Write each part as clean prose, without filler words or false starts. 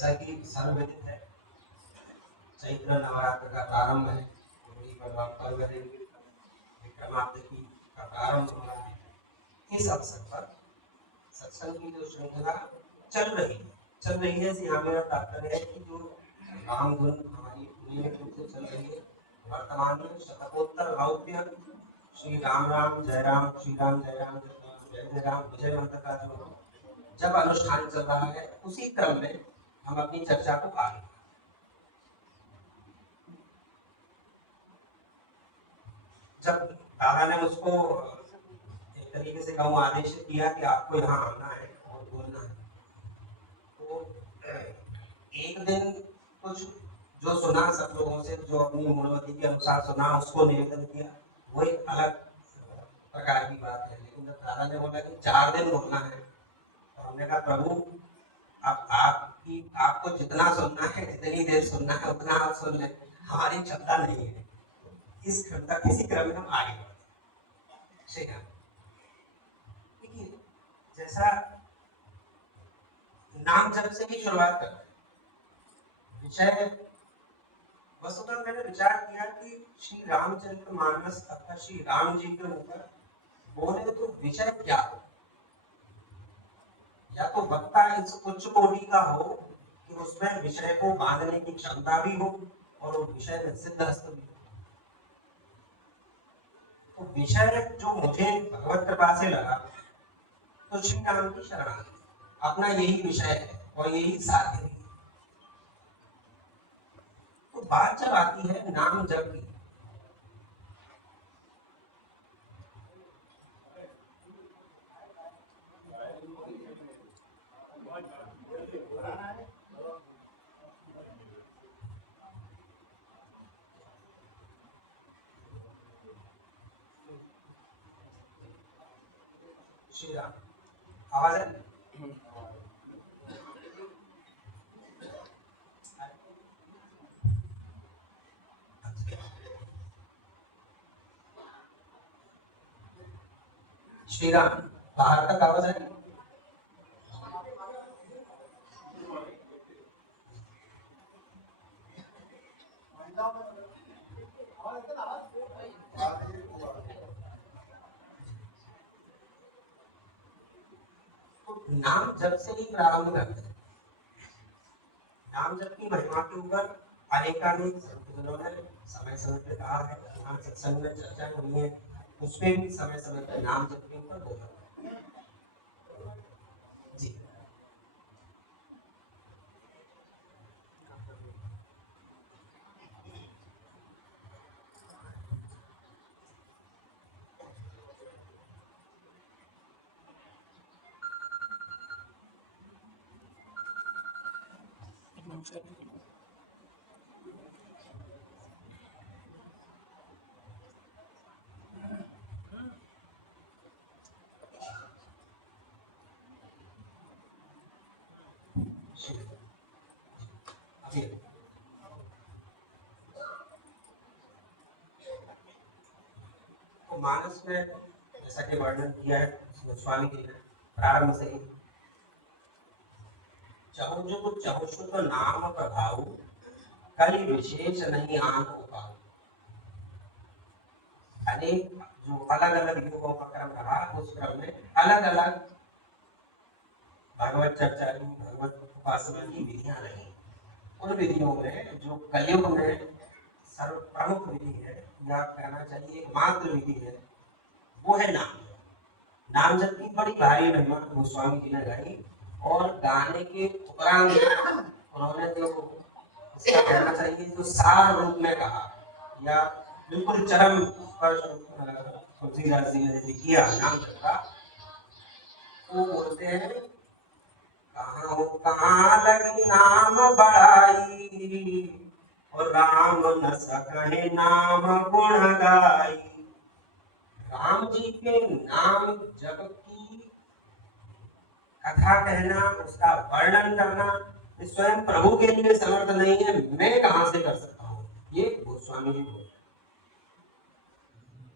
जैसा कि सर्वविदित है, चैत्र नवरात्र का प्रारंभ है। विक्रमादित्य का प्रारंभ हो रहा है। इस अवसर पर सत्संग की जो श्रृंखला चल रही है यहाँ मेरा तात्पर्य है कि जो राम धुन हमारी नियमित रूप से चल रही है, वर्तमान में शतकोत्तर रौप्य श्री राम राम जय राम, श्री राम जय राम, जय जय राम, विजय मंत्र का जो जब अनुष्ठान चल रहा है, उसी क्रम में हम अपनी चर्चा को आगे, जब दादा ने मुझको एक तरीके से कहूँ आदेश किया कि आपको यहाँ आना है और बोलना है, तो एक दिन कुछ जो सुना सब लोगों से, जो अपनी मूलमति के अनुसार सुना, उसको निवेदन किया, वो एक अलग प्रकार की बात है। लेकिन जब दादा ने बोला कि 4 दिन बोलना है, तो हमने कहा प्रभु अब आपको जितना सुनना है, जितनी देर सुनना है उतना आप सुन लें, हमारी क्षमता नहीं है इस क्षमता किसी क्रम में हम आगे बढ़ते। देखिए, जैसा नाम जप से ही शुरुआत करते हैं, विषय वस्तुतः मैंने विचार किया कि श्री रामचंद्र मानस अर्थात श्री राम जी के ऊपर बोले तो विषय क्या हो, या तो वक्ता इस उच्च कोटि का हो कि उसमें विषय को बांधने की क्षमता भी हो और वो विषय में सिद्धहस्त भी हो। तो विषय जो मुझे भगवत कृपा से लगा तो श्री राम की शरणागति अपना यही विषय है और यही साध्य है। तो बात जब आती है नाम जप की, श्री राम आवाज है? श्री राम बाहर तक आवाज है? नाम जप से ही प्रारंभ करते हैं। नाम जप की महिमा के ऊपर अनेकानेक संतों ने समय समय पे कहा है, यहाँ सत्संग में चर्चा हुई है, उसमें भी समय समय पे नाम जप के ऊपर बोला जी। तो मानस में जैसा कि वर्णन किया है गोस्वामी जी ने प्रारंभ से ही, चाहो जो चाहो शुद्ध नाम प्रभाव कल विशेष नहीं आन हो पाओ। अनेक जो अलग अलग युगों का क्रम रहा, उस क्रम में अलग अलग भगवत चर्चा की, भगवत उपासना की विधियां रही। उन विधियों में जो कलयुग में सर्व प्रमुख विधि है, या कहना चाहिए एकमात्र विधि है, वो है नाम जप। नाम जप की बड़ी भारी महिमा गोस्वामी जी ने गाई, और गाने के उपरांत उन्होंने जो इसका कहना चाहिए जो सार रूप में कहा, या बिल्कुल चरम पर तुलसीदास जी ने किया नाम जप का, वो बोलते हैं कहाँ लगी नाम बढ़ाई, और राम न सकहे नाम गुण गाई। राम जी के नाम जप की कथा कहना, उसका वर्णन करना स्वयं प्रभु के लिए समर्थ नहीं है, मैं कहां से कर सकता हूँ, ये गोस्वामी जी बोल।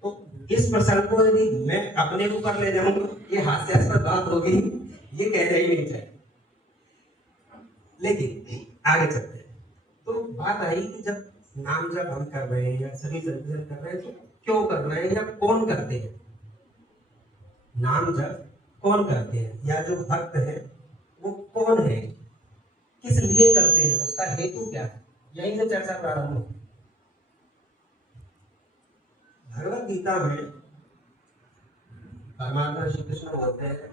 तो इस प्रसंग को यदि मैं अपने ऊपर ले जाऊंगा, ये हास्यास्पद बात होगी, ये कह रही नहीं चाहिए। लेकिन आगे चलते हैं। तो बात आई कि जब नाम जब हम कर रहे हैं या सभी संकीर्तन कर रहे हैं तो क्यों कर रहे हैं या कौन करते हैं? नाम जब कौन करते हैं या जो भक्त है वो कौन है, किस लिए करते हैं, उसका हेतु क्या है, यहीं से चर्चा प्रारंभ होगी। भगवत गीता में परमात्मा श्री कृष्ण बोलते हैं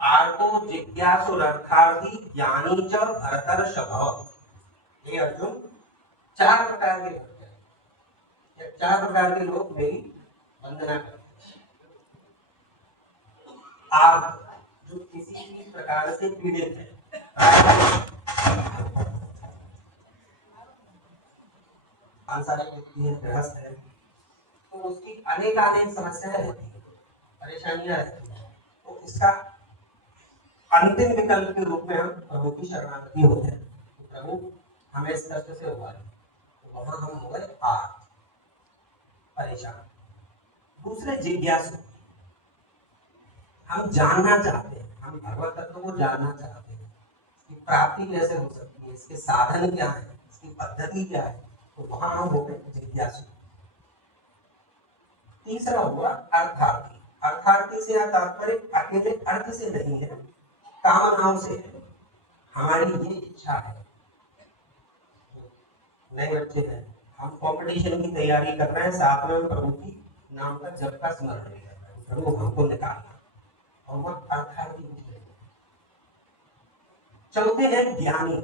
आर्तो जिज्ञासुरर्थार्थी ज्ञानी च भरतर्षभ। हे अर्जुन, चार प्रकार के भक्त हैं या चार प्रकार के लोग मेरी वंदना करते हैं। आप जो किसी भी प्रकार से पीड़ित है, सारे व्यक्ति है, गृहस्थ है, तो उसकी अनेक समस्याएं रहती है, परेशानियां रहती है, तो इसका अंतिम विकल्प के रूप में हम प्रभु की शरणागति होते हैं। तो प्रभु हमें इस कष्ट से उबारे, तो वहां हम हो गए परेशान। दूसरे जिज्ञासु, हम जानना चाहते हैं, हम भगवत तत्व को जानना चाहते हैं, इसकी प्राप्ति कैसे हो सकती है, इसके साधन क्या है, इसकी पद्धति क्या है, तो वहां हम हो गए जिज्ञासु। तीसरा हुआ अर्थार्थी। अर्थार्थी से यह तात्पर्य अकेले अर्थ से नहीं है, कामनाओं से है। हमारी ये इच्छा है, नए बच्चे हैं, हम कंपटीशन की तैयारी कर रहे हैं, साथ में प्रभु की नाम का जप का स्मरण कर रहे हैं, प्रभु हमको निकालना, और वह अर्थार्थी उठे। चौथे हैं ज्ञानी,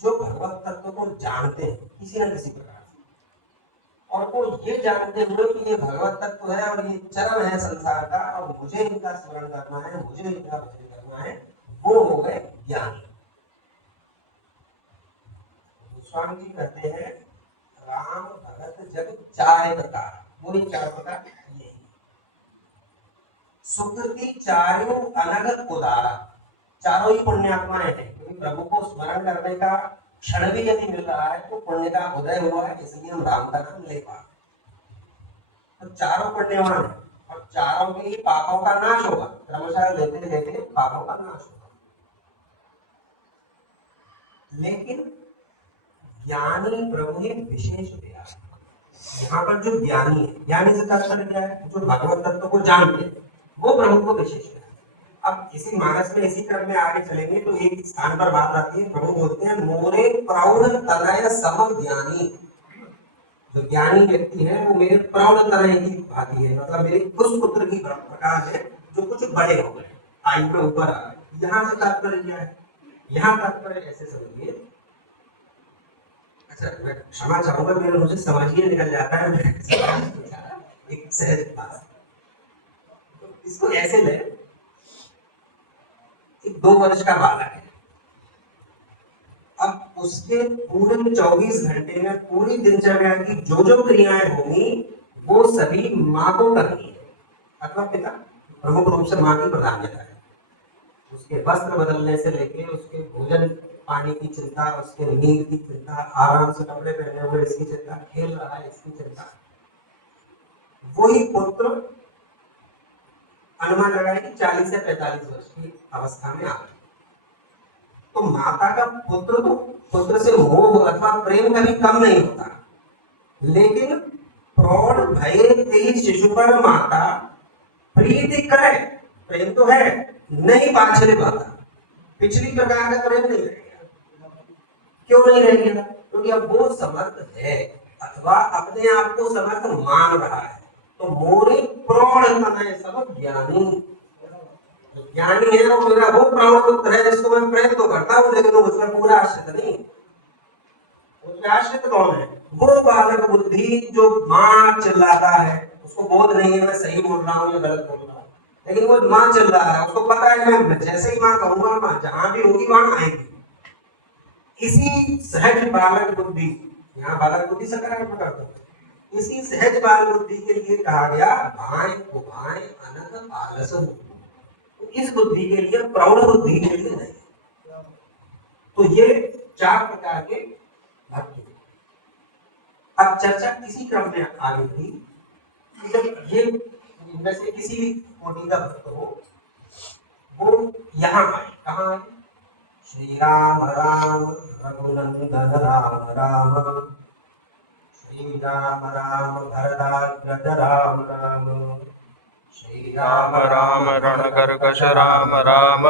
जो भगवत तत्व को जानते हैं किसी न किसी प्रकार से, और वो ये जानते हुए कि ये भगवत तत्व है और ये चरम है संसार का और मुझे इनका स्मरण करना है, मुझे इनका भजन करना है, वो हो गए ज्ञानी। स्वामी जी कहते हैं राम भगत जग चार प्रकार, वो चार प्रकार ये सुकृति चारों अनग उदारा, चारों ही पुण्यात्माएं हैं, क्योंकि प्रभु को स्मरण करने का क्षण भी यदि मिल रहा है तो पुण्य का उदय हुआ है, इसलिए हम राम का नाम ले पा रहे। तो चारों पुण्यवान है और चारों के ही पापों का नाश होगा, क्रमशः लेते लेते पापों का नाश होगा। लेकिन ज्ञानी प्रभु ने विशेष दिया। यहाँ पर जो ज्ञानी है, ज्ञानी से तात्पर्य क्या है? जो भगवत तत्व को जानते हैं, वो प्रभु को विशेष है। अब इसी मानस में इसी क्रम में आगे चलेंगे तो एक स्थान पर बात आती है, प्रभु बोलते हैं मोरे प्रौढ़ तनय सम ज्ञानी। जो ज्ञानी व्यक्ति है वो मेरे प्रौढ़ तनय की भांति है, मतलब मेरे कुछ पुत्र की प्रकार है जो कुछ बड़े हो गए, आयु में ऊपर आ गए। यहाँ से तात्पर्य क्या है? यहाँ तात्पर्य ऐसे समझिए, अच्छा मैं क्षमा चाहूंगा, मेरे मुझे समझिए निकल जाता है एक सहज बात, तो इसको ऐसे ले, 2 वर्ष का बालक है, अब उसके पूरे 24 घंटे में पूरी दिनचर्या की जो जो क्रियाएं होंगी वो सभी माँ को करनी है, अथवा पिता, प्रमुख रूप से माँ की प्राधान्यता है। उसके वस्त्र बदलने से लेके उसके भोजन पानी की चिंता, उसके नींद की चिंता, आराम से कपड़े पहने हुए इसकी चिंता, खेल रहा है इसकी चिंता। वही पुत्र अनुमान लगाए कि 40 से 45 वर्ष की अवस्था में आ गए, तो माता का पुत्र से मोह अथवा प्रेम कभी कम नहीं होता, लेकिन प्रौढ़ भये तेज शिशु पर माता प्रीति करे, प्रेम तो है नहीं बाछले पाता, पिछली प्रकार का प्रेम नहीं रहेगा। क्यों नहीं रहेगा? क्योंकि अब वो समर्थ है अथवा अपने आप को समर्थ मान रहा है। तो मोरे प्रौढ़ तनय सब ज्ञानी, ज्ञानी है वो मेरा वो प्रौढ़ पुत्र है जिसको मैं प्रेम तो करता हूँ, लेकिन वो उसमें पूरा आश्रित नहीं। उसमें आश्रित कौन है? वो बालक बुद्धि जो माँ चिल्लाता है, उसको बोध नहीं है मैं सही बोल रहा हूँ या गलत बोल रहा हूँ, लेकिन वो माँ चिल्ला रहा है, उसको पता है मैं जैसे ही माँ कहूंगा माँ जहां भी होगी वहां आएगी। इसी सहज बालक बुद्धि, यहाँ बालक बुद्धि सकारात्मक अर्थ है, इसी सहज बाल बुद्धि के लिए कहा गया भाई उभाय अनंत आलस। इस बुद्धि के लिए, प्रौढ़ बुद्धि के लिए नहीं। तो ये 4 प्रकार के भक्त। अब चर्चा किसी क्रम में आगे थी कि जब ये वैसे किसी भी कोटि का भक्त हो, वो यहाँ आए, कहाँ आए? श्री राम राम रघुनंदन राम राम, श्री राम राम भरदाग्रज राम राम, श्री राम राम रणकर्कश राम राम,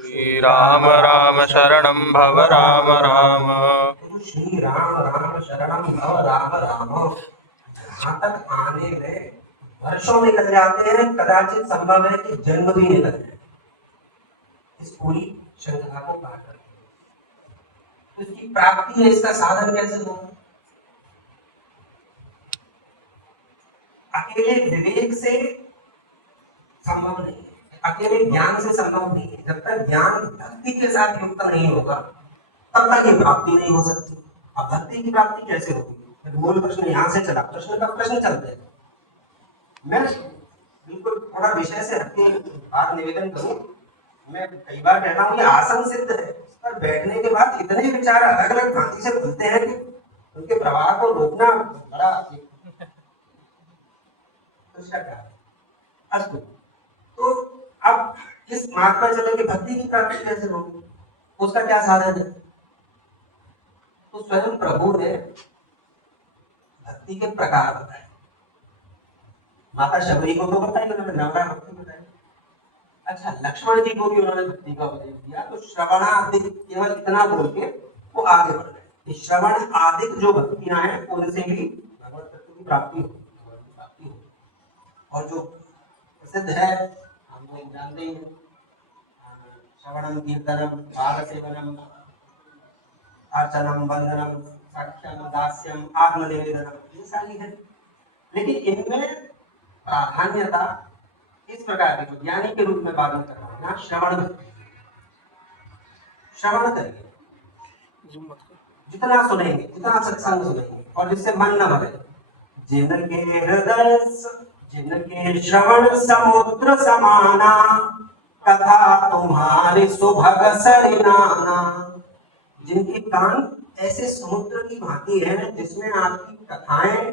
श्री राम राम शरणं भव राम राम। तो श्री राम राम शरणम भव राम राम यहाँ तक आने में वर्षों निकल जाते हैं, कदाचित संभव है कि जन्म भी निकल जाए इस पूरी श्रृंखला को पार करके। तो इसकी प्राप्ति है, इसका साधन कैसे होगा? अकेले विवेक से संभव नहीं है, अकेले ज्ञान से संभव नहीं है। जब तक ज्ञान भक्ति के साथ युक्त नहीं होगा तब तक ये प्राप्ति नहीं हो सकती। अब भक्ति की प्राप्ति कैसे होगी? मूल प्रश्न यहाँ से चला, प्रश्न का प्रश्न चलते हैं। मैं बिल्कुल थोड़ा विषय से हटके बात निवेदन करूं। मैं कई बार कहता हूँ ये आसन सिद्ध है, इस पर बैठने के बाद इतने विचार अलग अलग भांति से खुलते हैं कि उनके प्रवाह को रोकना बड़ा अस्तु। तो अब इस मार्ग पर चले कि भक्ति की प्राप्ति कैसे होगी, उसका क्या साधन है? तो स्वयं प्रभु ने भक्ति के प्रकार बताए। माता शबरी को तो बताया उन्होंने, नवरा भक्ति बताई। अच्छा, लक्ष्मण जी को भी उन्होंने भक्ति का उपदेश दिया। तो श्रवणादिक केवल इतना बोल के वो आगे बढ़ गए। श्रवण आदिक जो भक्तियां हैं उनसे भी भगवत तत्व की प्राप्ति हो। और जो प्रसिद्ध है हम लोग जानते ही हैं, श्रवणम कीर्तनम पाद सेवनम अर्चनम वंदनम साक्ष्यम दास्यम आत्मनिवेदनम, ये सारी है। लेकिन इनमें प्राधान्यता इस प्रकार की ज्ञानी के रूप में पालन करना है। श्रवण करिए, जितना सुनेंगे, जितना सत्संग सुनेंगे और जिससे मन न भरे। जिनके हृदय जिनके श्रवण समुद्र समाना, कथा तुम्हारे सुभग सरिनाना। जिनके कान ऐसे समुद्र की भांति है जिसमें आपकी कथाएं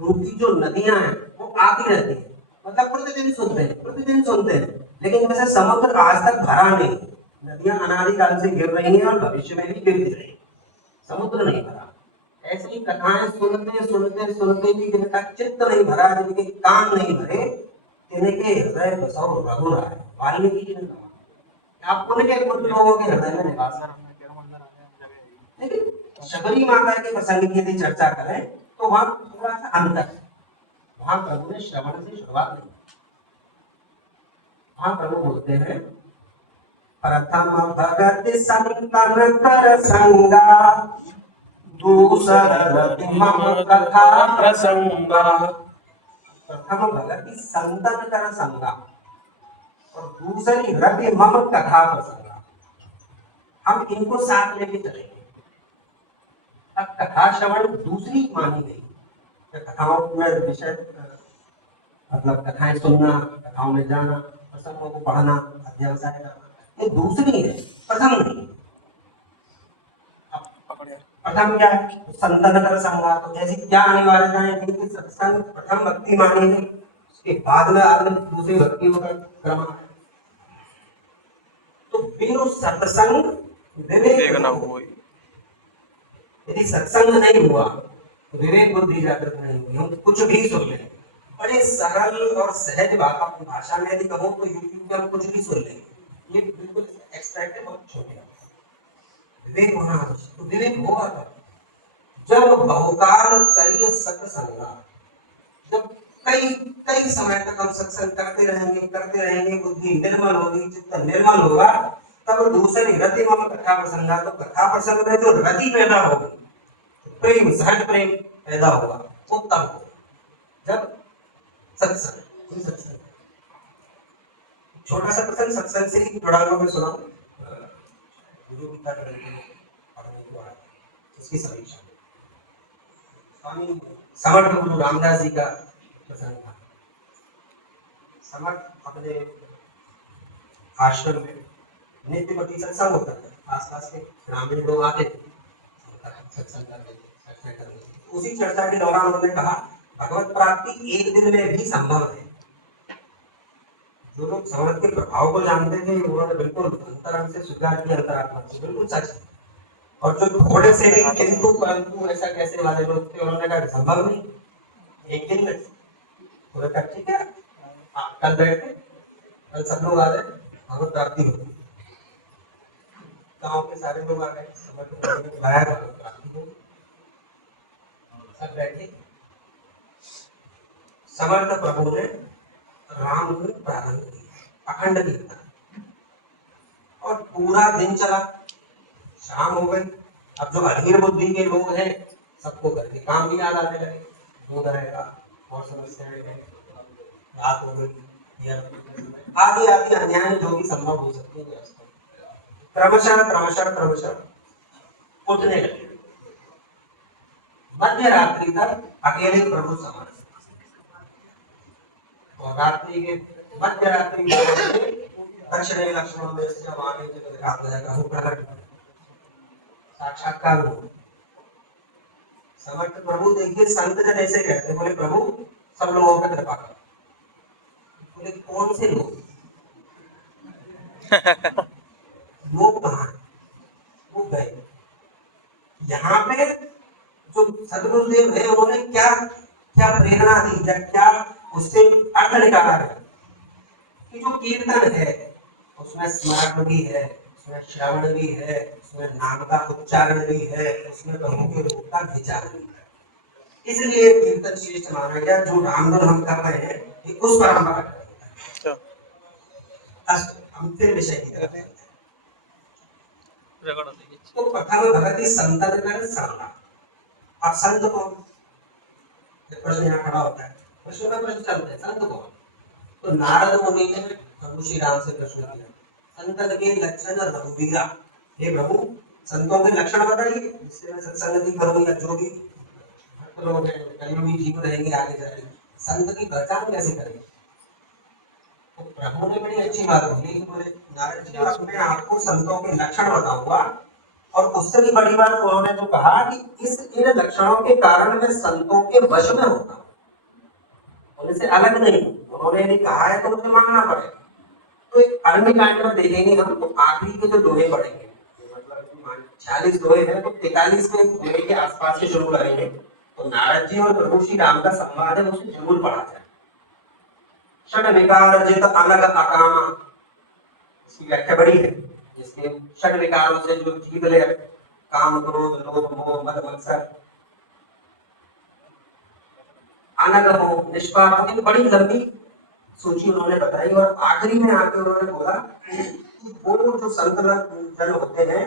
रूपी जो नदियां हैं वो आती रहती है। मतलब प्रतिदिन सुनते हैं, लेकिन जैसे समुद्र आज तक भरा नहीं। नदियां अनादिकाल से गिर रही हैं और भविष्य में भी गिरती रहेंगी, समुद्र नहीं भरा। ऐसी ही कथाएं सुनते भी जिनका चित्त नहीं भरा, जिनके कान नहीं भरे, जिनके हृदय बसो रघुराय। वाल्मीकि जी ने कहा आप उनके पुत्र लोगों के हृदय में निवास करें। लेकिन शबरी माता के प्रसंग की यदि चर्चा करें तो वहां थोड़ा सा अंतर है। वहां प्रभु ने श्रवण से शुरुआत नहीं, वहां प्रभु बोलते हैं प्रथम भगत संतन कर संगा, दूसर रति मम कथा प्रसंगा। प्रथम भगत संतन कर संगा और दूसरी रति मम कथा प्रसंगा। हम इनको साथ लेके चलेंगे। अब कथा श्रवण दूसरी मानी गई। कथाओं में विषय मतलब कथाएं सुनना, कथाओं में जाना, प्रसंगों को पढ़ना, अध्यवसाय करना, ये दूसरी है, प्रथम नहीं। प्रथम क्या है? संतन कर संगा। तो ऐसी क्या अनिवार्यताएं थी कि सत्संग प्रथम भक्ति मानी गई, उसके बाद में आगे दूसरी भक्ति का क्रम। तो फिर उस सत्संग विवेक न हुई। यदि सत्संग नहीं हुआ तो विवेक बुद्धि जागृत नहीं हुई। हम कुछ भी सुन लें, बड़े सरल और सहज बात अपनी भाषा में यदि कहो तो यूट्यूब पर कुछ भी सुन लेंगे, ये बिल्कुल एक्सट्रैक्ट है, बहुत छोटे। विवेक होना आवश्यक। तो विवेक होगा जब बहुकाल कई सत्संगा, जब कई समय तक हम सत्संग करते रहेंगे, बुद्धि निर्मल होगी, चित्त निर्मल होगा, तब दूसरी रति मम कथा प्रसंगा। तो कथा प्रसंग में जो रति पैदा होगी, प्रेम, सहज प्रेम पैदा होगा, वो तब होगा जब सत्संग। छोटा सा प्रसंग सत्संग से ही जुड़ा हुआ मैं सुना गुरु गीता इसकी समीक्षा। स्वामी समर्थ गुरु रामदास जी का प्रसंग था। समर्थ अपने आश्रम में नित्य प्रति सत्संग होता था, आसपास के ग्रामीण लोग आते थे सत्संग करने। उसी चर्चा के दौरान उन्होंने कहा भगवत प्राप्ति एक दिन में भी संभव है। जो लोग समर्थ के प्रभाव को जानते थे उन्होंने बिल्कुल अंतरंग से स्वीकार किया, अंतरात्मा से बिल्कुल सच है। और जो थोड़े से भी किंतु परंतु ऐसा कैसे वाले लोग थे, उन्होंने कहा संभव नहीं, एक दिन में। उन्होंने कहा ठीक है, आप कल बैठे, कल सब लोग आ जाए, भगवत प्राप्ति होगी। गाँव के सारे लोग आ गए, समर्थ प्रभु ने बुलाया, भगवत प्राप्ति होगी। सब बैठे, समर्थ प्रभु ने राम गुण प्रारंभ किया, अखंड कीर्तन, और पूरा दिन चला। शाम हो गई। अब जो अधीर बुद्धि के लोग हैं, सबको घर के काम भी याद आने लगे, दूध रहेगा और समस्याएं हैं, रात हो गई, आदि आदि अन्याय जो भी संभव हो सकते हैं, क्रमशः क्रमशः क्रमशः उठने लगे। मध्य रात्रि तक अकेले प्रभु समर्थ, और रात्रि के मध्य रात्रि दक्षिणे लक्ष्मण में से वाणी प्रकट साक्षात्कार हो। समर्थ प्रभु देखिए संत जन ऐसे कहते, बोले प्रभु सब लोगों पर कृपा करो। बोले कौन से लोग? लोग कहाँ? वो गए। यहाँ पे जो सदगुरुदेव है उन्होंने क्या क्या प्रेरणा दी, या क्या उससे अर्थ निकाला है कि जो कीर्तन है उसमें स्मरण भी है, उसमें श्रवण भी है, उसमें नाम का उच्चारण भी है, उसमें प्रभु के रूप का विचार भी है। इसलिए कीर्तन श्रेष्ठ माना गया। जो रामधुन हम कर रहे हैं ये उस परंपरा का है। हम फिर विषय की तरफ चलते हैं। तो प्रथम भगति संतन कर सरला। अब संत कौन? प्रश्न यहाँ खड़ा होता है, प्रश्न में प्रश्न चलते हैं, संत कौन? तो नारद मुनि ने प्रभु श्री राम से प्रश्न किया, संतन के लक्षण रघुवीरा, हे प्रभु संतों के लक्षण बताइए, जिससे मैं सत्संग करूं, या जो भी लोग हैं कहीं भी जीव रहेंगे आगे जाके, संत की पहचान कैसे करेंगे? तो प्रभु ने बड़ी अच्छी बात बोली, बोले नारद जी मैं आपको संतों के लक्षण बताऊंगा, और उससे भी बड़ी बात उन्होंने जो कहा कि इन लक्षणों के कारण मैं संतों के वश में होता हूँ, उनसे अलग नहीं। उन्होंने यदि कहा है तो मुझे मानना पड़ेगा। तो एक अन्य कांड में देखेंगे हम, तो आखिरी के जो दोहे पढ़ेंगे, मतलब 46 दोहे हैं, तो 43 में दोहे के आसपास से शुरू करेंगे। तो नारद जी और प्रभु श्री राम का संवाद है, उसे जरूर पढ़ा जाए। षड विकार जित अलग अकामा, इसकी व्याख्या बड़ी है, जिसके षड विकारों से जो जीव ले, काम क्रोध लोभ मोह मद मत्सर अनग हो, निष्पाप हो, बड़ी लंबी सूची उन्होंने बताई। और आखिरी में आके उन्होंने बोला कि वो जो संत जन होते हैं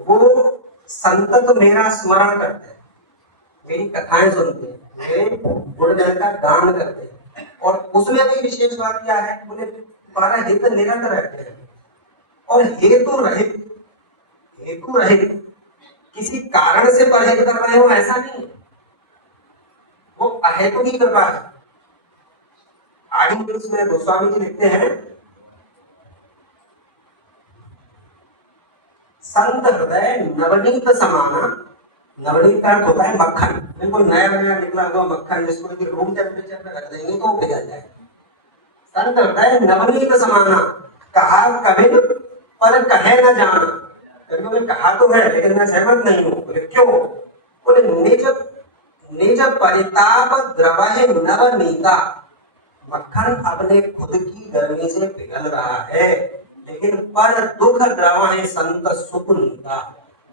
वो संतत मेरा स्मरण करते हैं, मेरी कथाएं सुनते हैं, मेरे गुणगान का गान करते हैं। और उसमें भी विशेष बात क्या है, बोले तुम्हारा हित निरंतर रहते हैं, और हेतु रहित किसी कारण से परहेज कर रहे हो ऐसा नहीं, वो अहेतु की कृपा है। आदि में गोस्वामी जी लिखते हैं, संत हृदय नवनीत समाना, नवनीत का अर्थ होता है मक्खन, बिल्कुल नया नया निकला हुआ मक्खन, जिसको रूम टेम्परेचर पे रख देंगे तो पिघल जाए। संत हृदय नवनीत समाना, कहा कभी पर कहे न जाना। कभी उन्होंने कहा तो है लेकिन मैं सहमत नहीं हूँ। बोले क्यों? बोले निज परिताप द्रवहि नवनीता, मक्खन अपने खुद की गर्मी से पिघल रहा है, लेकिन पर दुख द्रव है संत सुख नीता।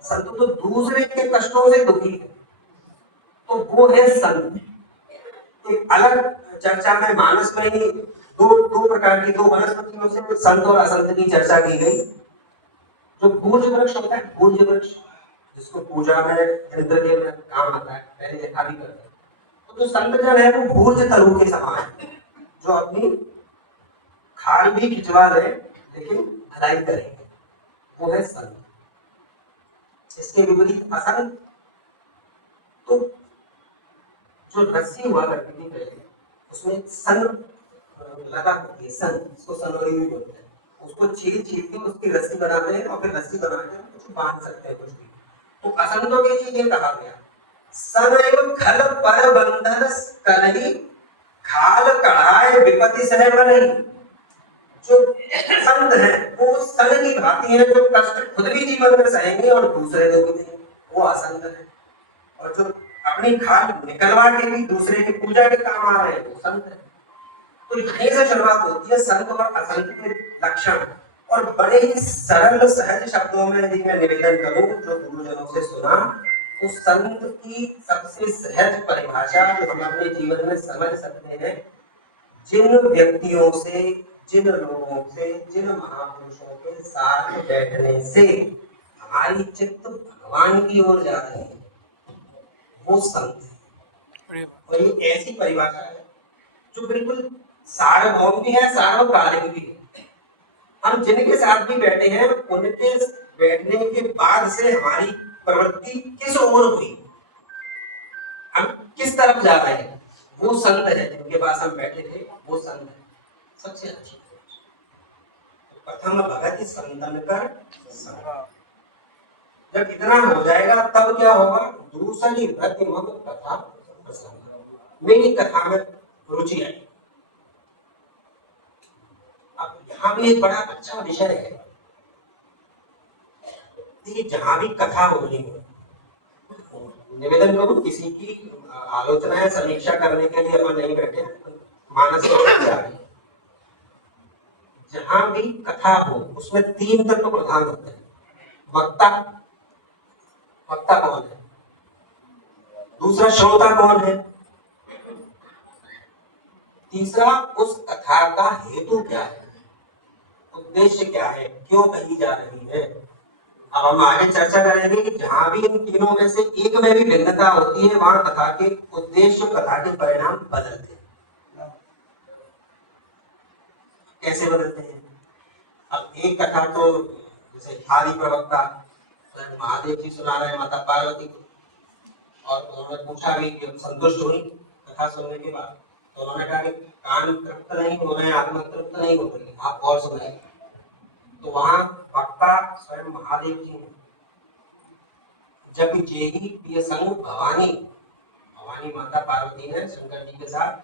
संत तो दूसरे के कष्टों से दुखी है, तो वो है संत। एक अलग चर्चा में मानस में ही दो प्रकार की, दो वनस्पतियों से संत और असंत की चर्चा की गई। जो भूर्ज वृक्ष होता है, भूर्ज वृक्ष जिसको पूजा में इंद्र के काम आता है, पहले देखा भी करते हैं। तो जो संत जन है वो भूर्ज तरु के समान है, जो अपनी खाल भी खिंचवा दे लेकिन भलाई करेंगे, वो है संत। इसके विपरीत असंत, तो जो रस्सी हुआ करती थी पहले, उसमें सन लगा होती है, सन, इसको सनोरी भी बोलते हैं। उसको छील के उसकी रस्सी बनाते हैं, और फिर रस्सी बना के कुछ बांध सकते हैं कुछ भी। तो असंतों के लिए ये कहा गया, सदैव खल पर बंधन करही, खाल कढ़ाए विपत्ति सह बनी। जो संत है वो सन की भांति है, जो कष्ट खुद भी जीवन में सहेंगे और दूसरे को भी देंगे, वो असंत है। और जो अपनी खाल निकलवा के भी दूसरे की पूजा के काम आ रहे हैं वो संत है। तो यहीं से शुरुआत होती है संत और असंत के लक्षण। और बड़े ही सरल सहज शब्दों में यदि मैं निवेदन करूं जो गुरुजनों से सुना, तो संत की सबसे सहज परिभाषा जो हम अपने जीवन में समझ सकते हैं, जिन व्यक्तियों से, जिन लोगों से, जिन महापुरुषों के साथ बैठने से हमारी चित्त भगवान की ओर जा रही है, वो संत है। और ये ऐसी परिभाषा है जो बिल्कुल सार्वभौम भी है, सार्वकालिक भी है। हम जिनके साथ भी बैठे हैं उनके बैठने के बाद से हमारी प्रवृत्ति किस ओर हुई, हम किस तरफ जा रहे हैं, वो संत है। जिनके पास हम बैठे थे वो संत है। सबसे अच्छी प्रथम भगत संतन कर संग। जब इतना हो जाएगा तब क्या होगा, दूसरी व्रति मग कथा प्रसंग, मेरी कथा में रुचि आई। अब यहाँ भी एक बड़ा अच्छा विषय है कि जहां भी कथा होनी हो, निवेदन करूं किसी की आलोचना या समीक्षा करने के लिए अपन नहीं बैठे, मानस में जहां भी कथा हो उसमें तीन तत्व प्रधान होते हैं। वक्ता, वक्ता कौन है, दूसरा श्रोता कौन है, तीसरा उस कथा का हेतु क्या है, उद्देश्य क्या है, क्यों कही जा रही है। अब हम आगे चर्चा करेंगे कि जहां भी इन तीनों में से एक में भी भिन्नता होती है वहां कथा के उद्देश्य, कथा के परिणाम बदलते हैं। कैसे बदलते हैं? अब एक कथा तो जैसे आदि प्रवक्ता महादेव जी सुना रहे हैं माता पार्वती को, और उन्होंने पूछा भी कि संतुष्ट हुई कथा सुनने के बाद, तो उन्होंने कहा कि कान तृप्त नहीं हो रहे, आत्मा तृप्त नहीं हो रही, आप और सुनाइए। तो वहां वक्ता स्वयं महादेव जी हैं। जब जेही प्रिय संग भवानी, भवानी माता पार्वती ने शंकर जी के साथ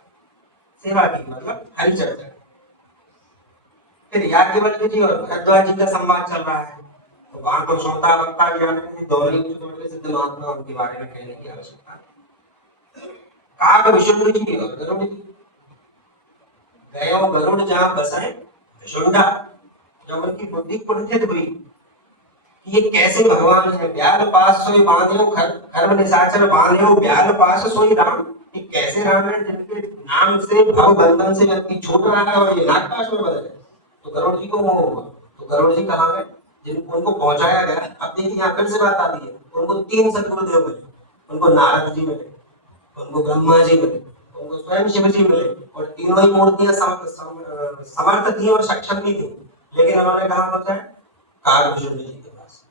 सेवा की, मतलब हरि चर्चा। फिर याज्ञवल्क्य जी और भरद्वाज जी का संवाद चल रहा है, तो वहां तो श्रोता वक्ता ज्ञान के दोनों ही सिद्ध महात्मा उनके बारे में कहने की आवश्यकता है। काग विशुंड जी और गरुड़ जी, गयो गरुड़ जहां बसे विशुंडा, जब उनकी बुद्धि कुंठित हुई कि ये कैसे भगवान है, ब्याल पास सोई बांध्यो खर्व निशाचर बांध्यो ब्याल पास सोई राम, ये कैसे राम है जिनके नाम से भव बंधन से व्यक्ति छूट रहा है और ये नाग पाश में बदल है। तो गरुड़ जी को वो हुआ, तो गरुड़ जी कहाँ गए, जिनको उनको पहुंचाया गया। अब देखिए यहाँ फिर से बात आती है, उनको तीन सदगुरुदेव मिले, उनको नारद जी मिले, उनको ब्रह्मा जी मिले, उनको स्वयं शिव जी मिले, और तीनों ही मूर्तियां समर्थ थी और सक्षम भी थी। लेकिन उन्होंने कहा पहुंचा है, काग विशुंड जी के पास,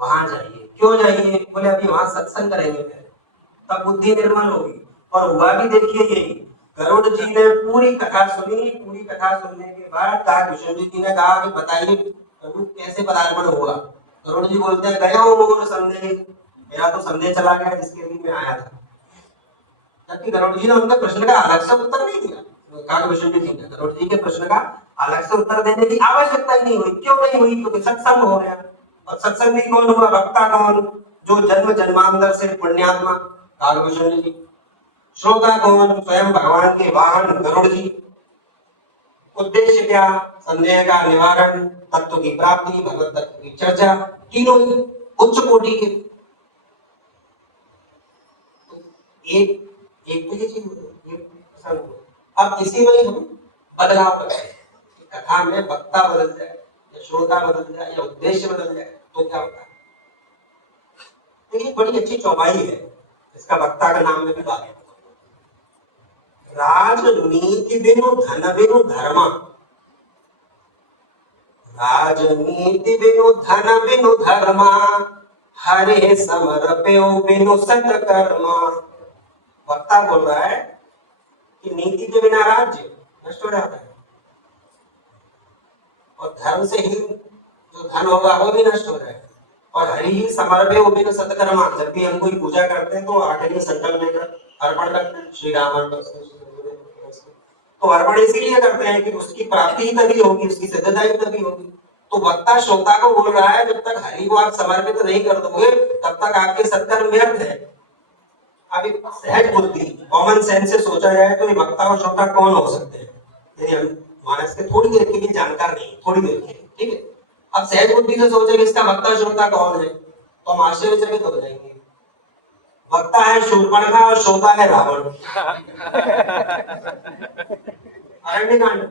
वहां जाइए। क्यों जाइए? बोले अभी वहां सत्संग करेंगे, तब बुद्धि निर्मल होगी। और हुआ भी देखिए यही, गरुड़ जी ने पूरी कथा सुनी, पूरी कथा सुनने के बाद काग विशुंड जी ने कहा कि बताइए प्रभु कैसे पदार्पण हुआ। गरुड़ जी बोलते हैं गया मोर संदेह, मेरा तो संदेह चला गया जिसके लिए मैं आया था। जबकि गरुड़ जी ने उनके प्रश्न का अलग से उत्तर नहीं दिया। काग विशुंड जी ने गरुड़ जी के प्रश्न का अलग से उत्तर देने की आवश्यकता ही नहीं हुई। क्यों नहीं हुई? क्योंकि सत्संग हो गया। और सत्संग भी कौन हुआ? वक्ता कौन? जो जन्म जन्मांतर से पुण्यात्मा काग विशुंड जी। श्रोता कौन? स्वयं भगवान के वाहन गरुड़ जी। उद्देश्य क्या? संदेह का निवारण, तत्व की प्राप्ति, भगवत तत्व की चर्चा, तीनों ही उच्च कोटि के। एक तो ये चीज, अब इसी में हम बदलाव करते हैं। कथा में वक्ता बदल जाए या श्रोता बदल जाए या उद्देश्य बदल जाए तो क्या होता है? देखिए बड़ी अच्छी चौपाई है, इसका वक्ता का नाम में भी डाल दिया, राजनीति बिनु धन बिनु धर्म, राजनीति बिनु धन बिनु धर्म, हरे समर्प्यो बिनु सत्कर्म। वक्ता बोल रहा है कि नीति के बिना राज्य नष्ट हो जाता है, और धर्म से ही जो धन होगा वो भी नष्ट हो जाएगा। और हरि ही समर्प्यो बिनु सत्कर्म, जब भी हम कोई पूजा करते हैं तो आखिरी संकल्प लेकर अर्पण करते हैं, श्री राम अर्पण। तो अर्पण इसीलिए करते हैं कि उसकी प्राप्ति ही तभी होगी, उसकी सिद्धता ही तभी होगी। तो वक्ता श्रोता को बोल रहा है, जब तक हरि को आप समर्पित नहीं कर दोगे तब तक आपके सत्कर्म व्यर्थ है। अब एक सहज बुद्धि, कॉमन सेंस से सोचा जाए तो ये वक्ता और श्रोता कौन हो सकते हैं, यदि हम मानस के थोड़ी देर के लिए जानकार नहीं, थोड़ी देर के लिए, ठीक है। अब सहज बुद्धि से सोचे कि इसका वक्ता श्रोता कौन है, तो हम आश्चर्यचकित हो जाएंगे। वक्ता है शूर्पणखा और श्रोता है रावण। अरण्यकांड,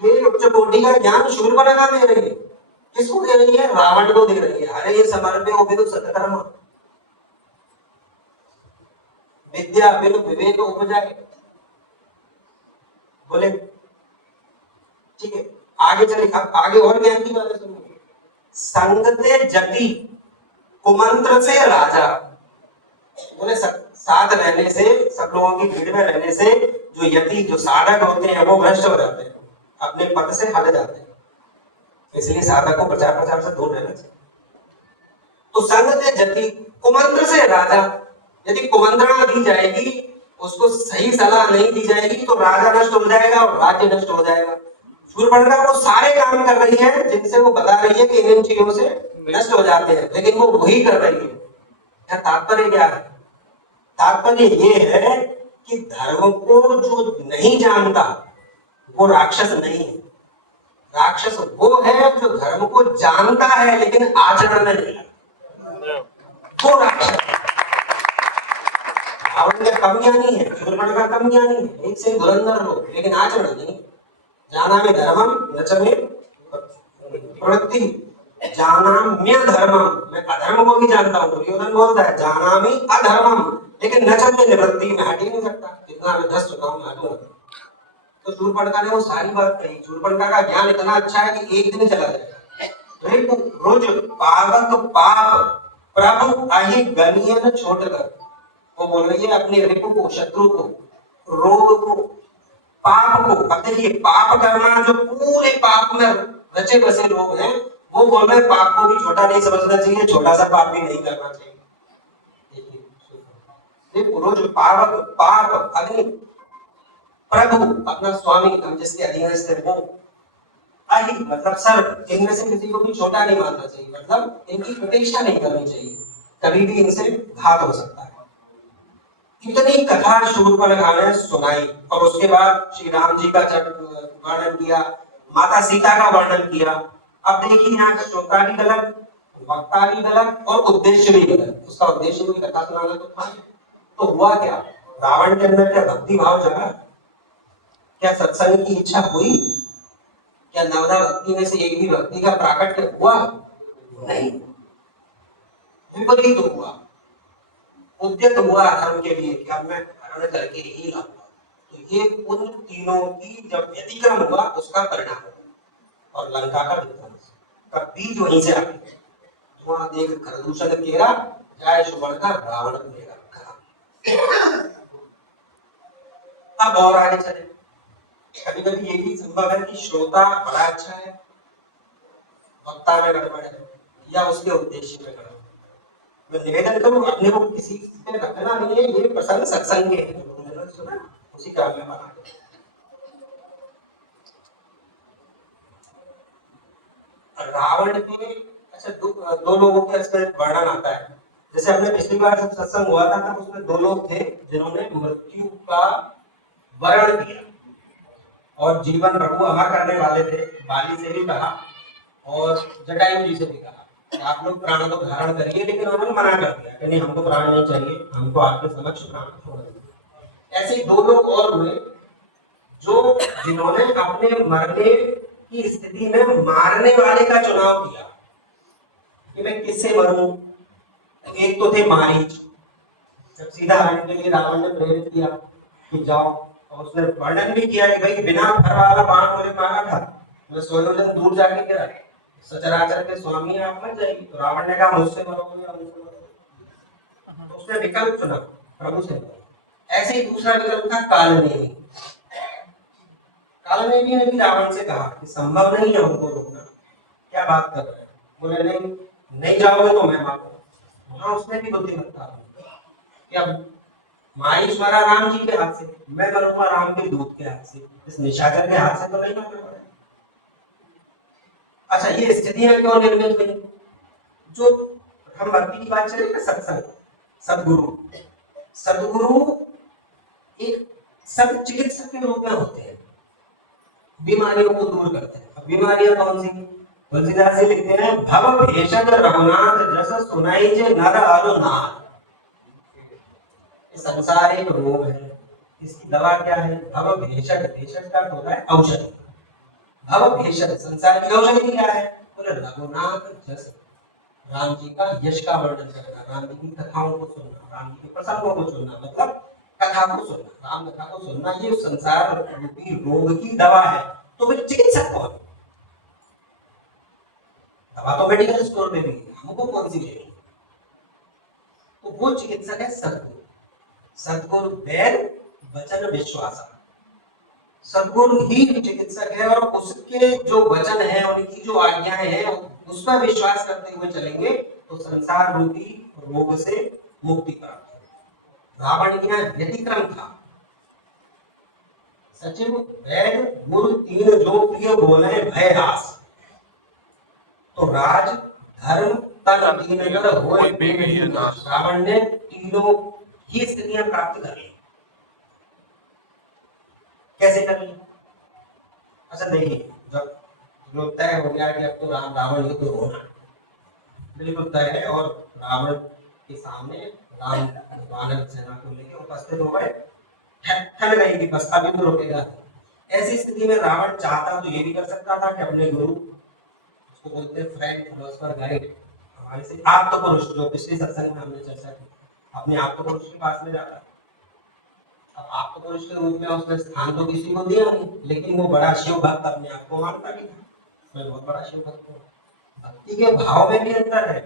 ये उच्च कोटि का ज्ञान शूर्पणखा दे रही है। किसको दे रही है? रावण को दे रही है। अरे ये समर्प्य हो विदु सत्कर्म, विद्या विदु विवेक उपजाए, बोले ठीक है। आगे चले, आगे और ज्ञान की बातें सुनिए। संगते जति कुमंत्र से राजा, बोले साथ रहने से, सब लोगों की भीड़ में रहने से जो यति, जो साधक होते हैं वो भ्रष्ट हो जाते हैं, अपने पद से हट जाते हैं। इसलिए साधक को प्रचार प्रचार से दूर रहना चाहिए। तो संगते जति कुमंत्र से राजा, यदि कुमंत्रणा दी जाएगी, उसको सही सलाह नहीं दी जाएगी तो राजा नष्ट हो जाएगा और राज्य नष्ट हो जाएगा। शूर्पणखा वो सारे काम कर रही है जिनसे वो बता रही है कि इन चीजों से नष्ट हो जाते हैं, लेकिन वो वही कर रही है। क्या तात्पर्य क्या है? तात्पर्य ये है कि धर्म को जो नहीं जानता वो राक्षस नहीं है। राक्षस वो है जो धर्म को जानता है लेकिन आचरण में नहीं, वो राक्षस। रावण का कम ज्ञानी है, शूर्पणखा कम ज्ञानी है, एक से धुरंधर लोग, लेकिन आचरण नहीं। जानामि धर्मम न च मे प्रवृत्ति, जानाम्य धर्मम, मैं अधर्म को भी जानता हूँ। दुर्योधन बोलता है जानामि अधर्मम, लेकिन न च मे निवृत्ति, मैं हट ही नहीं सकता, जितना मैं दस चुका हूँ मैं हटूंगा। तो शूर्पणखा ने वो सारी बात कही। शूर्पणखा का ज्ञान इतना अच्छा है कि एक दिन चला जाएगा। रिपु रुज पावक पाप प्रभु अहि गनियन छोड़कर, वो बोल रही है अपने रिपु को, शत्रु को, रोग को, पाप को। अब देखिए पाप करना, जो पूरे पाप में रचे बसे लोग हैं, वो बोल रहे पाप को भी छोटा नहीं समझना चाहिए, छोटा सा पाप भी नहीं करना चाहिए। देखिए रोज पावक पाप अग्नि, प्रभु अपना स्वामी, हम जिसके अधीन से वो, अहि मतलब सर्व, इनमें से किसी को भी छोटा नहीं मानना चाहिए, मतलब इनकी उपेक्षा नहीं करनी चाहिए, कभी भी इनसे घात हो सकता है। इतनी कथा शूर्पणखा ने सुनाई और उसके बाद श्री राम जी का वर्णन किया, माता सीता का वर्णन किया। अब देखिए यहाँ का श्रोता भी गलत, वक्ता भी गलत और उद्देश्य भी गलत। उसका उद्देश्य भी कथा सुनाना तो था। तो हुआ क्या? रावण के अंदर क्या भक्ति भाव जगा? क्या सत्संग की इच्छा हुई? क्या नवदा भक्ति में से एक भी भक्ति का प्राकट्य हुआ? नहीं, विपरीत हुआ। उद्यत हुआ धर्म के लिए कि अब मैं हरण करके ही लाऊंगा। तो ये उन तीनों की जब व्यतिक्रम हुआ उसका परिणाम हुआ। और लंका का विध्वंस का बीज वहीं से आया। वहां देख खरदूषण केरा, जाय सुवर्णा रावण मेरा। अब और आगे चले। कभी कभी ये भी संभव है कि श्रोता बड़ा अच्छा है, वक्ता में गड़बड़ है या उसके उद्देश्य में गड़बड़। मैं निवेदन करूं, अपने को किसी पे रखना नहीं है, ये प्रसंग सत्संग के है, सुना उसी काम में बना। रावण के अच्छा दो लोगों के इसमें वर्णन आता है। जैसे हमने पिछली बार जब सत्संग हुआ था तब उसमें दो लोग थे जिन्होंने मृत्यु का वर्ण किया और जीवन प्रभु अमर करने वाले थे। बाली से भी कहा और जटायु जी से भी कहा आप लोग प्राण को धारण करिए, लेकिन उन्होंने मना कर दिया कि नहीं हमको प्राण नहीं चाहिए, हमको आपके समक्ष प्राण छोड़ दीजिए। ऐसे दो लोग और हुए जो जिन्होंने अपने मरने की स्थिति में मारने वाले का चुनाव किया कि मैं किससे मरूं। एक तो थे मारीच, जब सीधा हरण के लिए रावण ने प्रेरित किया कि जाओ, और उसने वर्णन भी किया कि भाई बिना फर वाला बाण मुझे मारा था, मैं स्वयोजन दूर जाके गिरा, सचराचर के स्वामी आप मत जाइए। तो रावण ने कहा मुझसे मरोगे या मुझसे मरोगे। तो उसने विकल्प चुना प्रभु से। ऐसे ही दूसरा विकल्प था कालनेमी। कालनेमी ने भी रावण से कहा कि संभव नहीं है हमको रोकना, क्या बात कर रहे हैं। बोले नहीं जाओगे तो मैं मारूंगा। हाँ उसने भी बुद्धिमत्ता कि अब मायूस मरा राम जी के हाथ से, मैं मरूंगा राम के दूत के हाथ से, इस निशाचर के हाथ से तो नहीं मरना पड़ा। अच्छा, ये स्थितियां क्यों निर्मित हुई? जो हम भक्ति की बात चले ना, सत्संग, सदगुरु, सदगुरु एक सब चिकित्सक के रूप में होते हैं, बीमारियों को दूर करते हैं। अब बीमारियां कौन सी? तुलसीदास जी लिखते हैं, भव भेषज रघुनाथ जस सुनाई जे नर अरु नाथ। संसार एक रोग है, इसकी दवा क्या है? भव भेषज, भेषज का होता है औषधि, भव भेषज, संसार की औषधि क्या है? बोले रघुनाथ जस, राम जी का यश का वर्णन करना, राम जी की कथाओं को सुनना, राम जी के प्रसंगों को सुनना, मतलब कथा को सुनना, राम कथा को सुनना, ये संसार रूपी रोग की दवा है। तो फिर चिकित्सक कौन? दवा तो मेडिकल स्टोर में भी है, हमको कौन सी लेनी? तो वो चिकित्सक है सदगुरु। सदगुरु वेद वचन विश्वास, सदगुरु ही चिकित्सक है, और उसके जो वचन है, उनकी जो आज्ञाएं हैं, उस पर विश्वास करते हुए चलेंगे तो संसार रूपी रोग से मुक्ति प्राप्त होगी। रावण के यहाँ व्यतिक्रम था, सचिव वैद गुरु तीन जो प्रिय बोले भय रास, तो राज धर्म तन तीन कर होए बेग ही नाश। रावण ने तीनों ही स्थितियां प्राप्त कर ली। कैसे कर ली? अच्छा देखिए, जब तय हो गया कि अब तो राम रावण युद्ध होना, बिल्कुल तय है, और रावण के सामने राम वानर सेना को लेकर उपस्थित हो गए, ठन गई कि बस अब युद्ध रुकेगा। ऐसी स्थिति में रावण चाहता तो ये भी कर सकता था कि अपने गुरु, उसको बोलते हैं फ्रेंड, फिलोसोफर, गाइड, हमारे से आप्तपुरुष, जो पिछले सत्संग में हमने चर्चा की, अपने आप्तपुरुष के पास में जाता। अब आप्तपुरुष के रूप में उसने स्थान तो किसी को दिया नहीं, लेकिन वो बड़ा शिव भक्त अपने आप को मानता भी था, मैं बहुत बड़ा शिव भक्त हूँ। भक्ति के भाव में भी अंतर है।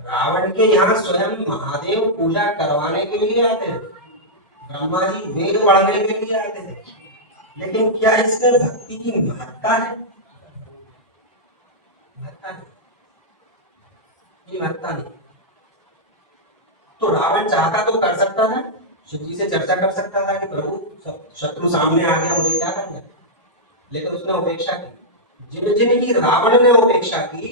रावण के यहाँ स्वयं महादेव पूजा करवाने के लिए आते थे, ब्रह्मा जी वेद पढ़ने के लिए आते थे, लेकिन क्या इसमें भक्ति की महत्ता है? महत्ता नहीं, ये महत्ता नहीं। तो रावण चाहता तो कर सकता था, शिव जी से चर्चा कर सकता था कि प्रभु शत्रु सामने आ गया, मुझे क्या करना है, लेकिन उसने उपेक्षा की। जिन जिन की रावण ने उपेक्षा की,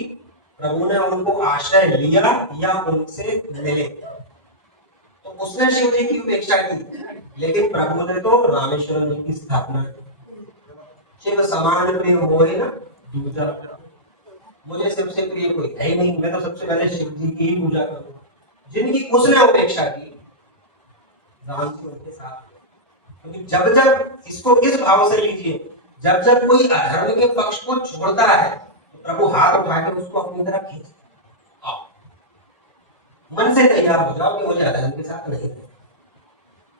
प्रभु ने उनको आश्रय लिया या उनसे मिले, तो उसने शिव जी की उपेक्षा की, लेकिन प्रभु ने तो रामेश्वरम जी की स्थापना की। शिव समान प्रिय होए ना दूजा, मुझे शिव से प्रिय कोई है ही नहीं, मैं तो सबसे पहले शिव जी की ही पूजा करूँ। जिनकी उसने उपेक्षा की, राम जी उनके साथ, क्योंकि जब जब इसको इस भाव से लीजिए, जब जब कोई अधर्म के पक्ष को छोड़ता है, तो प्रभु हाथ उठाकर उसको अपनी तरफ खींचते, आओ मन से तैयार हो जाओ कि मुझे अधर्म के साथ नहीं है।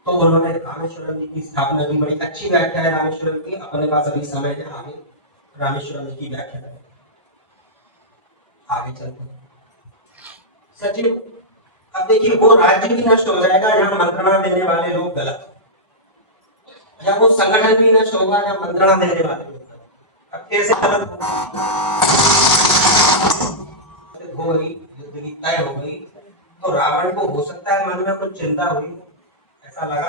तो उन्होंने रामेश्वरम जी की स्थापना की। बड़ी अच्छी व्याख्या है रामेश्वरम की, अपने पास अभी समय है, आगे रामेश्वरम जी की व्याख्या करें। आगे चलते सचिव, अब देखिए वो राज्य भी नष्ट हो जाएगा जहां मंत्रणा देने वाले लोग गलत, या वो संगठन भी नष्ट होगा जहां मंत्रणा देने वाले लोग गलत। अब कैसे गलत हो गई, युद्ध की तय हो गई, तो रावण को हो सकता है मन में कुछ चिंता हुई, ऐसा लगा,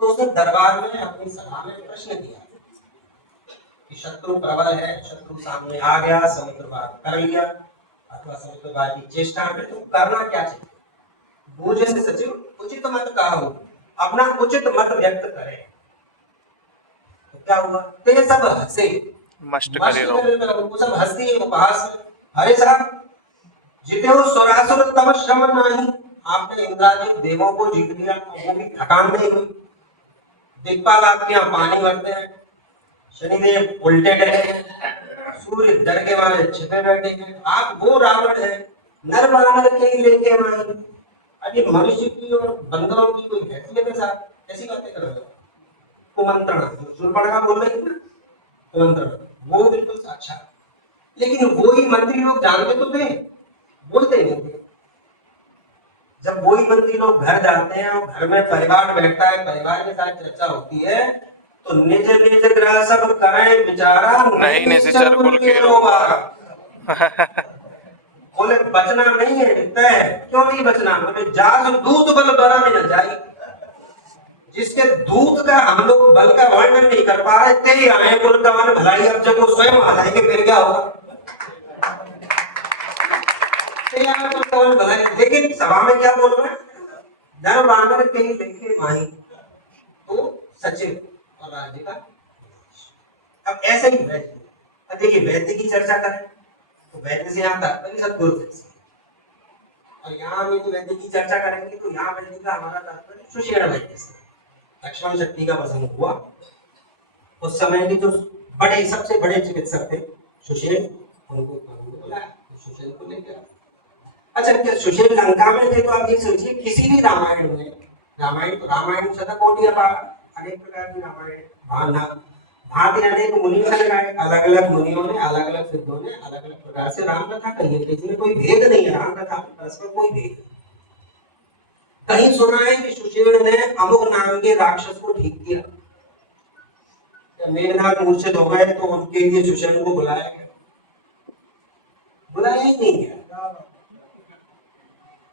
तो उसने दरबार में अपनी सभा में प्रश्न किया कि शत्रु प्रबल है, शत्रु सामने आ गया, समुद्र पार कर लिया, अथवा समुद्र पार की चेष्टा में, तो करना क्या चाहिए? वो जैसे सचिव उचित मत कहा, अपना उचित मत व्यक्त करे। तो क्या हुआ? तो ये सब हंसे, मस्त करे रहो, वो सब हंसती है उपहास में। अरे साहब, जीते हो सुरासुर तब श्रम नहीं, आपने इंद्रादी देवों को जीत लिया, वो भी थकान नहीं हुई। दिक्पाल आपके यहाँ पानी भरते हैं, शनिदेव उल्टे डरे हैं, सूर्य डर के मारे छिपे बैठे हैं, आप वो रावण है, नर बानर के लेके आए। अभी मनुष्य की और बंदरों की कोई हैसियत है साहब? ऐसी बातें कर रहे हो। कुमंत्रणा, शूर्पणखा बोल रही थी ना, कुमंत्रणा, वो बिल्कुल साक्षात। लेकिन वो ही मंत्री लोग जानते तो थे, बोलते नहीं थे। जब वही मंत्री लोग घर जाते हैं और घर में परिवार बैठता है, परिवार के साथ चर्चा होती है, तो निज निज ग्रह सब करें विचारा, नहीं निश्चर कुल के रोबारा। बोले बचना नहीं है, तय है। क्यों नहीं बचना? बोले जास दूत बल बरा में न जाई, जिसके दूध का हम लोग बल का वर्णन नहीं कर पा रहे, ते आए कुल का मन भलाई, अब जब वो स्वयं आ जाएंगे फिर क्या होगा? ते आए कुल का मन भलाई। लेकिन सभा में क्या बोल रहे हैं? नर बानर कहीं देखे माही तो सचिव और राज्य का। अब ऐसे ही वैद्य, अब देखिए वैद्य की चर्चा करें तो वैद्य से यहाँ तात्पर्य सद्गुरु से, और यहाँ हम यदि वैद्य की चर्चा करेंगे तो यहाँ वैद्य का हमारा तात्पर्य सुषेण वैद्य से। लक्ष्मण शक्ति का प्रसंग हुआ, उस समय के जो बड़े सबसे बड़े चिकित्सक थे सुषेण, उनको बुलाया, सुषेण को लेकर। अच्छा, क्या सुषेण लंका में थे? तो आप ये सोचिए किसी भी रामायण में, रामायण शतकोटि अपार, अनेक प्रकार की रामायण, भांति अनेक मुनि लगाए, अलग अलग मुनियों ने, अलग अलग सिद्धों ने अलग अलग प्रकार से राम कथा कही है। इसमें कोई भेद नहीं है, राम कथा में परस्पर कोई भेद। कहीं सुना है कि सुषेण ने अमुक नाम के राक्षस को ठीक किया, जब मेघनाथ मूर्छित हो गए तो उनके लिए सुषेण को बुलाया गया? बुलाया ही नहीं गया,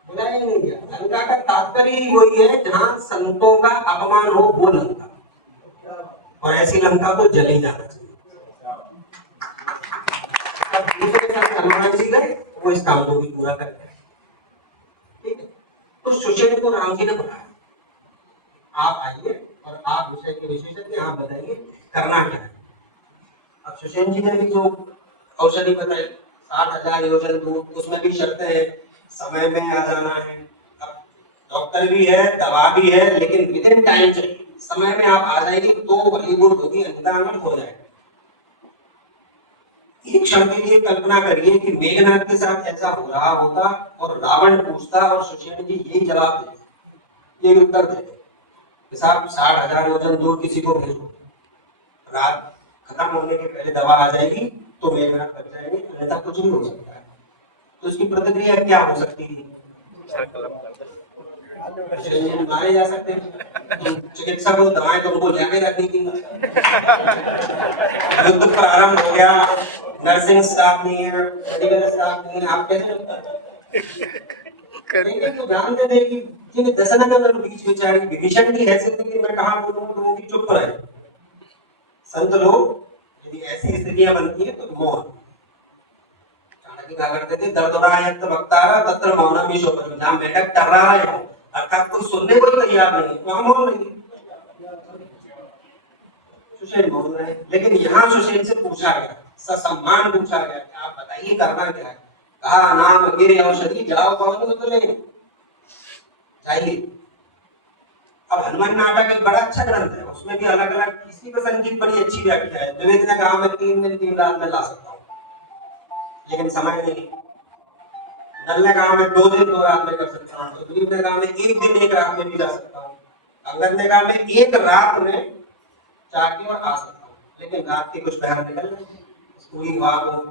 बुलाया ही नहीं गया। लंका का तात्पर्य ही वही है जहां संतों का अपमान हो, वो लंका, और ऐसी लंका को जले जाना चाहिए। अब दूसरे साथ हनुमान जी गए, वो इस काम को भी पूरा कर गए। ठीक है, तो सुषेण को राम जी ने बुलाया, आप आइए और आप विषय के विशेषज्ञ, आप बताइए करना क्या है। अब सुषेण जी ने भी जो औषधि बताई, 60,000 योजन दूर, उसमें भी शर्त है, समय में आ जाना है। अब डॉक्टर भी है, दवा भी है, लेकिन विद इन टाइम चाहिए। समय में आप आ जाएंगे तो वही गुण होगी, अंतरांगण हो जाएगा। एक क्षण के लिए कल्पना करिए कि मेघनाथ के साथ ऐसा हो रहा होता और रावण पूछता और सुषेण जी यही जवाब देते, यही उत्तर देते, साहब 60,000 योजन दूर किसी को भेजो, रात खत्म होने के पहले दवा आ जाएगी तो मेघनाथ बच जाएंगे, अन्यथा कुछ भी हो सकता है। तो इसकी प्रतिक्रिया क्या हो सकती है? मारे जा सकते हैं, चिकित्सक को दवाएं तो उनको जाके रखनी थी। युद्ध प्रारंभ हो गया, नर्सिंग स्टाफ नहीं है, मेडिकल स्टाफ नहीं है, आप कैसे करेंगे? तो जानते थे कि जिन दशरथ बीच बेचारी विभीषण की हैसियत थी कि मैं कहाँ बोलूं, लोगों की चुप रहे। संत लोग यदि ऐसी स्थितियां बनती है तो मौन। चाणक्य क्या करते थे? दर्दरायत वक्तारा तत्र मौनम ईशोपरि, जहां मेढक कर रहा है अर्थात कोई सुनने को तैयार नहीं, वहां मौन नहीं। सुषेण मौन रहे, लेकिन यहाँ सुषेण से पूछा गया, ससम्मान पूछा गया कि आप बताइए करना क्या है। कहा नाम गिरे औषधि, जाओ कौन तो ले चाहिए। अब हनुमान नाटक एक बड़ा अच्छा ग्रंथ है, उसमें भी अलग अलग किसी प्रसंग की बड़ी अच्छी व्याख्या है। विवेक ने कहा मैं 3 दिन 3 रात में ला सकता हूँ, लेकिन समय नहीं। नल ने कहा मैं 2 दिन 2 रात में कर सकता हूँ, तो ने कहा मैं 1 दिन 1 रात में भी जा सकता हूँ। अंगद ने कहा मैं 1 रात में जाके और आ सकता हूँ, लेकिन रात के कुछ पहर निकल गए, पूरी बात हो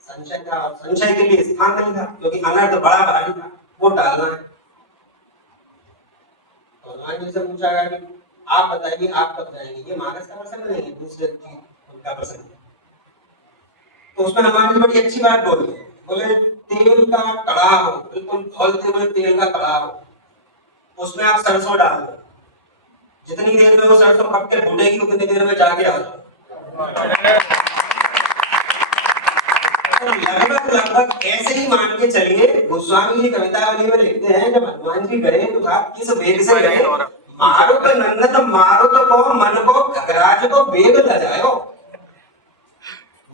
संशय था, और संशय के लिए स्थान नहीं था, क्योंकि अनर्थ बड़ा भारी था, वो टालना है। भगवान जी से पूछा गया कि आप बताइए आप कब जाएंगे, ये मानस का प्रसंग नहीं है, दूसरे चीज उनका प्रसंग है। तो उसमें हमारी बड़ी अच्छी बात बोली, बोले तेल का कड़ाह हो, बिल्कुल खौलते हुए तेल का कड़ाह हो, उसमें आप सरसों डाल दो, जितनी देर में वो सरसों पक के फूटेगी उतनी देर में जाके आ जाओ। लगभग ऐसे ही मान के चलिए। गोस्वामी जी कवितावली में लिखते हैं जब हनुमान जी गए तो आप किस वेग से गए? मारुत नंदन मारुत को मन को खगराज को वेग लजायो।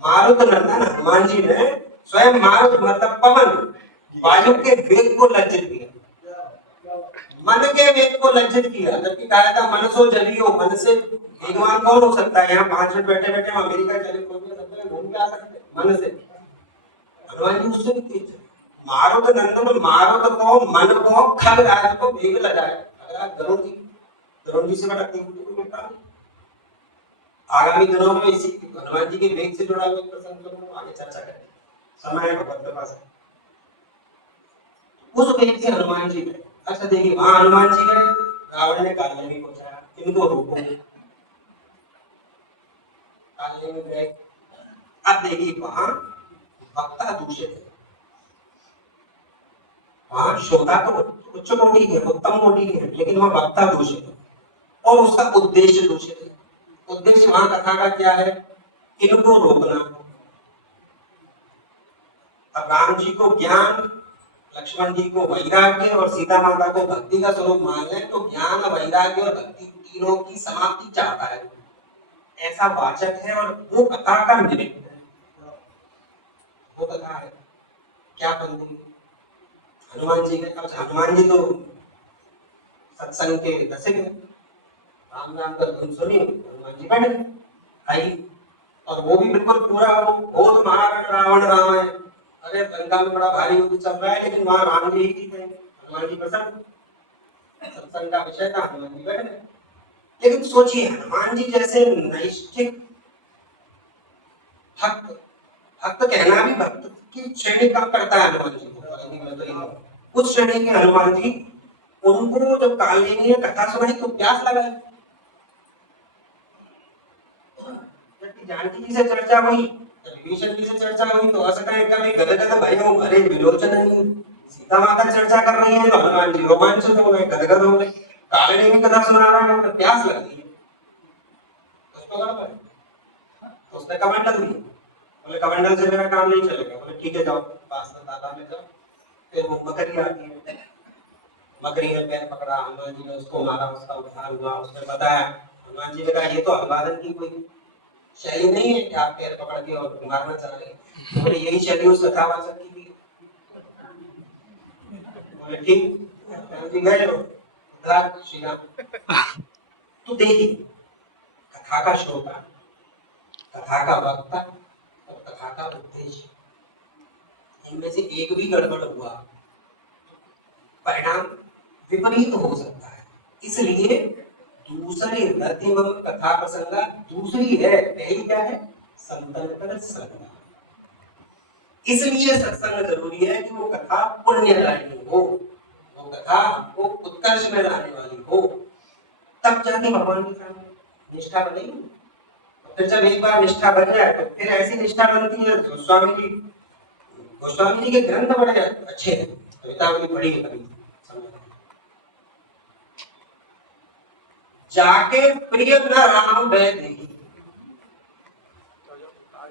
मारुत नंदन हनुमान जी ने स्वयं मारुत मतलब पवन, वायु के वेग को लज्जित किया, मन के वेग को लज्जित किया। जबकि कहा था मन सो जलियो, मन से वेगवान कौन हो सकता है? यहाँ 5 मिनट बैठे बैठे हम अमेरिका चले घूम के आ सकते हैं मन से। हनुमान जी उससे भी तेज। मारुत नंदन मारुत को मन को खगराज को वेग लगाया। गरुड़ जी से बड़ा तेज होता है। आगामी दिनों में इसी हनुमान जी के वेग से जुड़ा हुआ प्रसंग को आगे चर्चा करेंगे, समय भगवत पास है। उस वेग से हनुमान जी गए। अच्छा देखिए, वहां हनुमान जी गए, रावण ने काल में पहुंचाया, इनको रोको, काल में गए। अब देखिए वहां वक्ता दूषित है, वहां श्रोता तो उच्च कोटि के उत्तम कोटि के, लेकिन वहां वक्ता दूषित है। और उसका उद्देश्य दूषित है। उद्देश्य वहां कथा का क्या है? इनको रोकना। अब राम जी को ज्ञान, लक्ष्मण जी को वैराग्य और सीता माता को भक्ति का स्वरूप मान लें तो ज्ञान, वैराग्य और भक्ति तीनों की समाप्ति चाहता है, ऐसा वाचक है और वो कथा का निमित्त है। वो कथा है क्या बनती? हनुमान जी के कब? हनुमान जी तो सत्संग के दशक है। राम नाम का धुन सुनी, हनुमान जी बैठ गए आई, और वो भी बिल्कुल पूरा वो बहुत महारावण रावण रामायण। अरे लंका में बड़ा भारी युद्ध चल रहा है लेकिन वहां राम जी ही जीते। हनुमान जी प्रसन्न, सत्संग का विषय था, हनुमान जी बैठ गए। लेकिन सोचिए हनुमान जी जैसे नैष्ठिक भक्त, भक्त कहना भी भक्त की श्रेणी कम करता है हनुमान जी को, उस श्रेणी के हनुमान जी, उनको जब कालिनी ने कथा सुनाई तो प्यास लगा। जानकी जी से चर्चा हुई, विभीषण जी से चर्चा हुई तो असका कभी गदगद भयो भरे विलोचन नहीं। सीता माता चर्चा कर रही है तो हनुमान जी रोमांचित हो गए, गदगद हो गए। कालिनी भी कथा सुना रहा है तो प्यास लग गई, उसको गड़बड़ तो उसने कमंडल दिया। बोले कमंडल से मेरा काम नहीं चलेगा। बोले ठीक है जाओ पास में तालाब में जाओ। फिर वो मकड़ी आती है, मकड़ी ने पैर पकड़ा, हनुमान जी ने उसको मारा, उसका उद्धार हुआ। उसने बताया, हनुमान जी ने कहा ये तो अभिवादन की कोई शैली नहीं है कि आप पैर पकड़ के और मारना चाह रहे हैं। बोले यही शैली उस कथावाचक की भी। बोले ठीक, जी गए हो श्री राम। तो देखिए कथा का श्रोता, कथा का वक्ता और कथा का उद्देश्य, इनमें से एक भी गड़बड़ हुआ परिणाम विपरीत हो सकता है। इसलिए दूसरी रतिम कथा प्रसंगा दूसरी है, पहली क्या है? संतन संग। इसलिए सत्संग जरूरी है कि वो कथा पुण्यदायिनी हो, वो कथा आपको उत्कर्ष में लाने वाली हो, तब जाके भगवान की सामने निष्ठा बनेगी। फिर जब एक बार निष्ठा बन जाए तो फिर ऐसी निष्ठा बनती है। गोस्वामी जी के ग्रंथ बड़े अच्छे हैं, कवितावली पढ़ी कभी जाके प्रिय न राम बैठी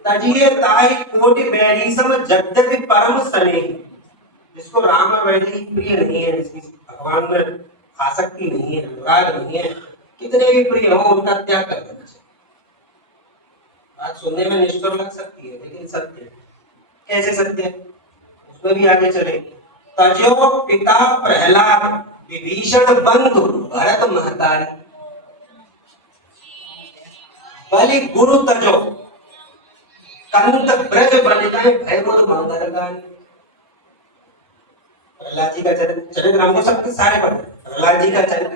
तजिए ताई कोटि बैरी सम जगत परम सने। जिसको राम और वैरी प्रिय नहीं है, जिसकी भगवान में आसक्ति नहीं है, अनुराग नहीं है, कितने भी प्रिय हो उनका त्याग कर देना चाहिए। बात सुनने में निष्ठुर लग सकती है लेकिन सत्य है। कैसे सत्य है उसमें भी आगे चले। तजो पिता प्रहलाद विभीषण बंधु भरत महतारी बलि गुरु तजो कंत ब्रज बलिदान भयमुद मंगलगान। प्रहलाद जी का चरित्र हमको सबके सारे पता है। प्रहलाद जी का चरित्र,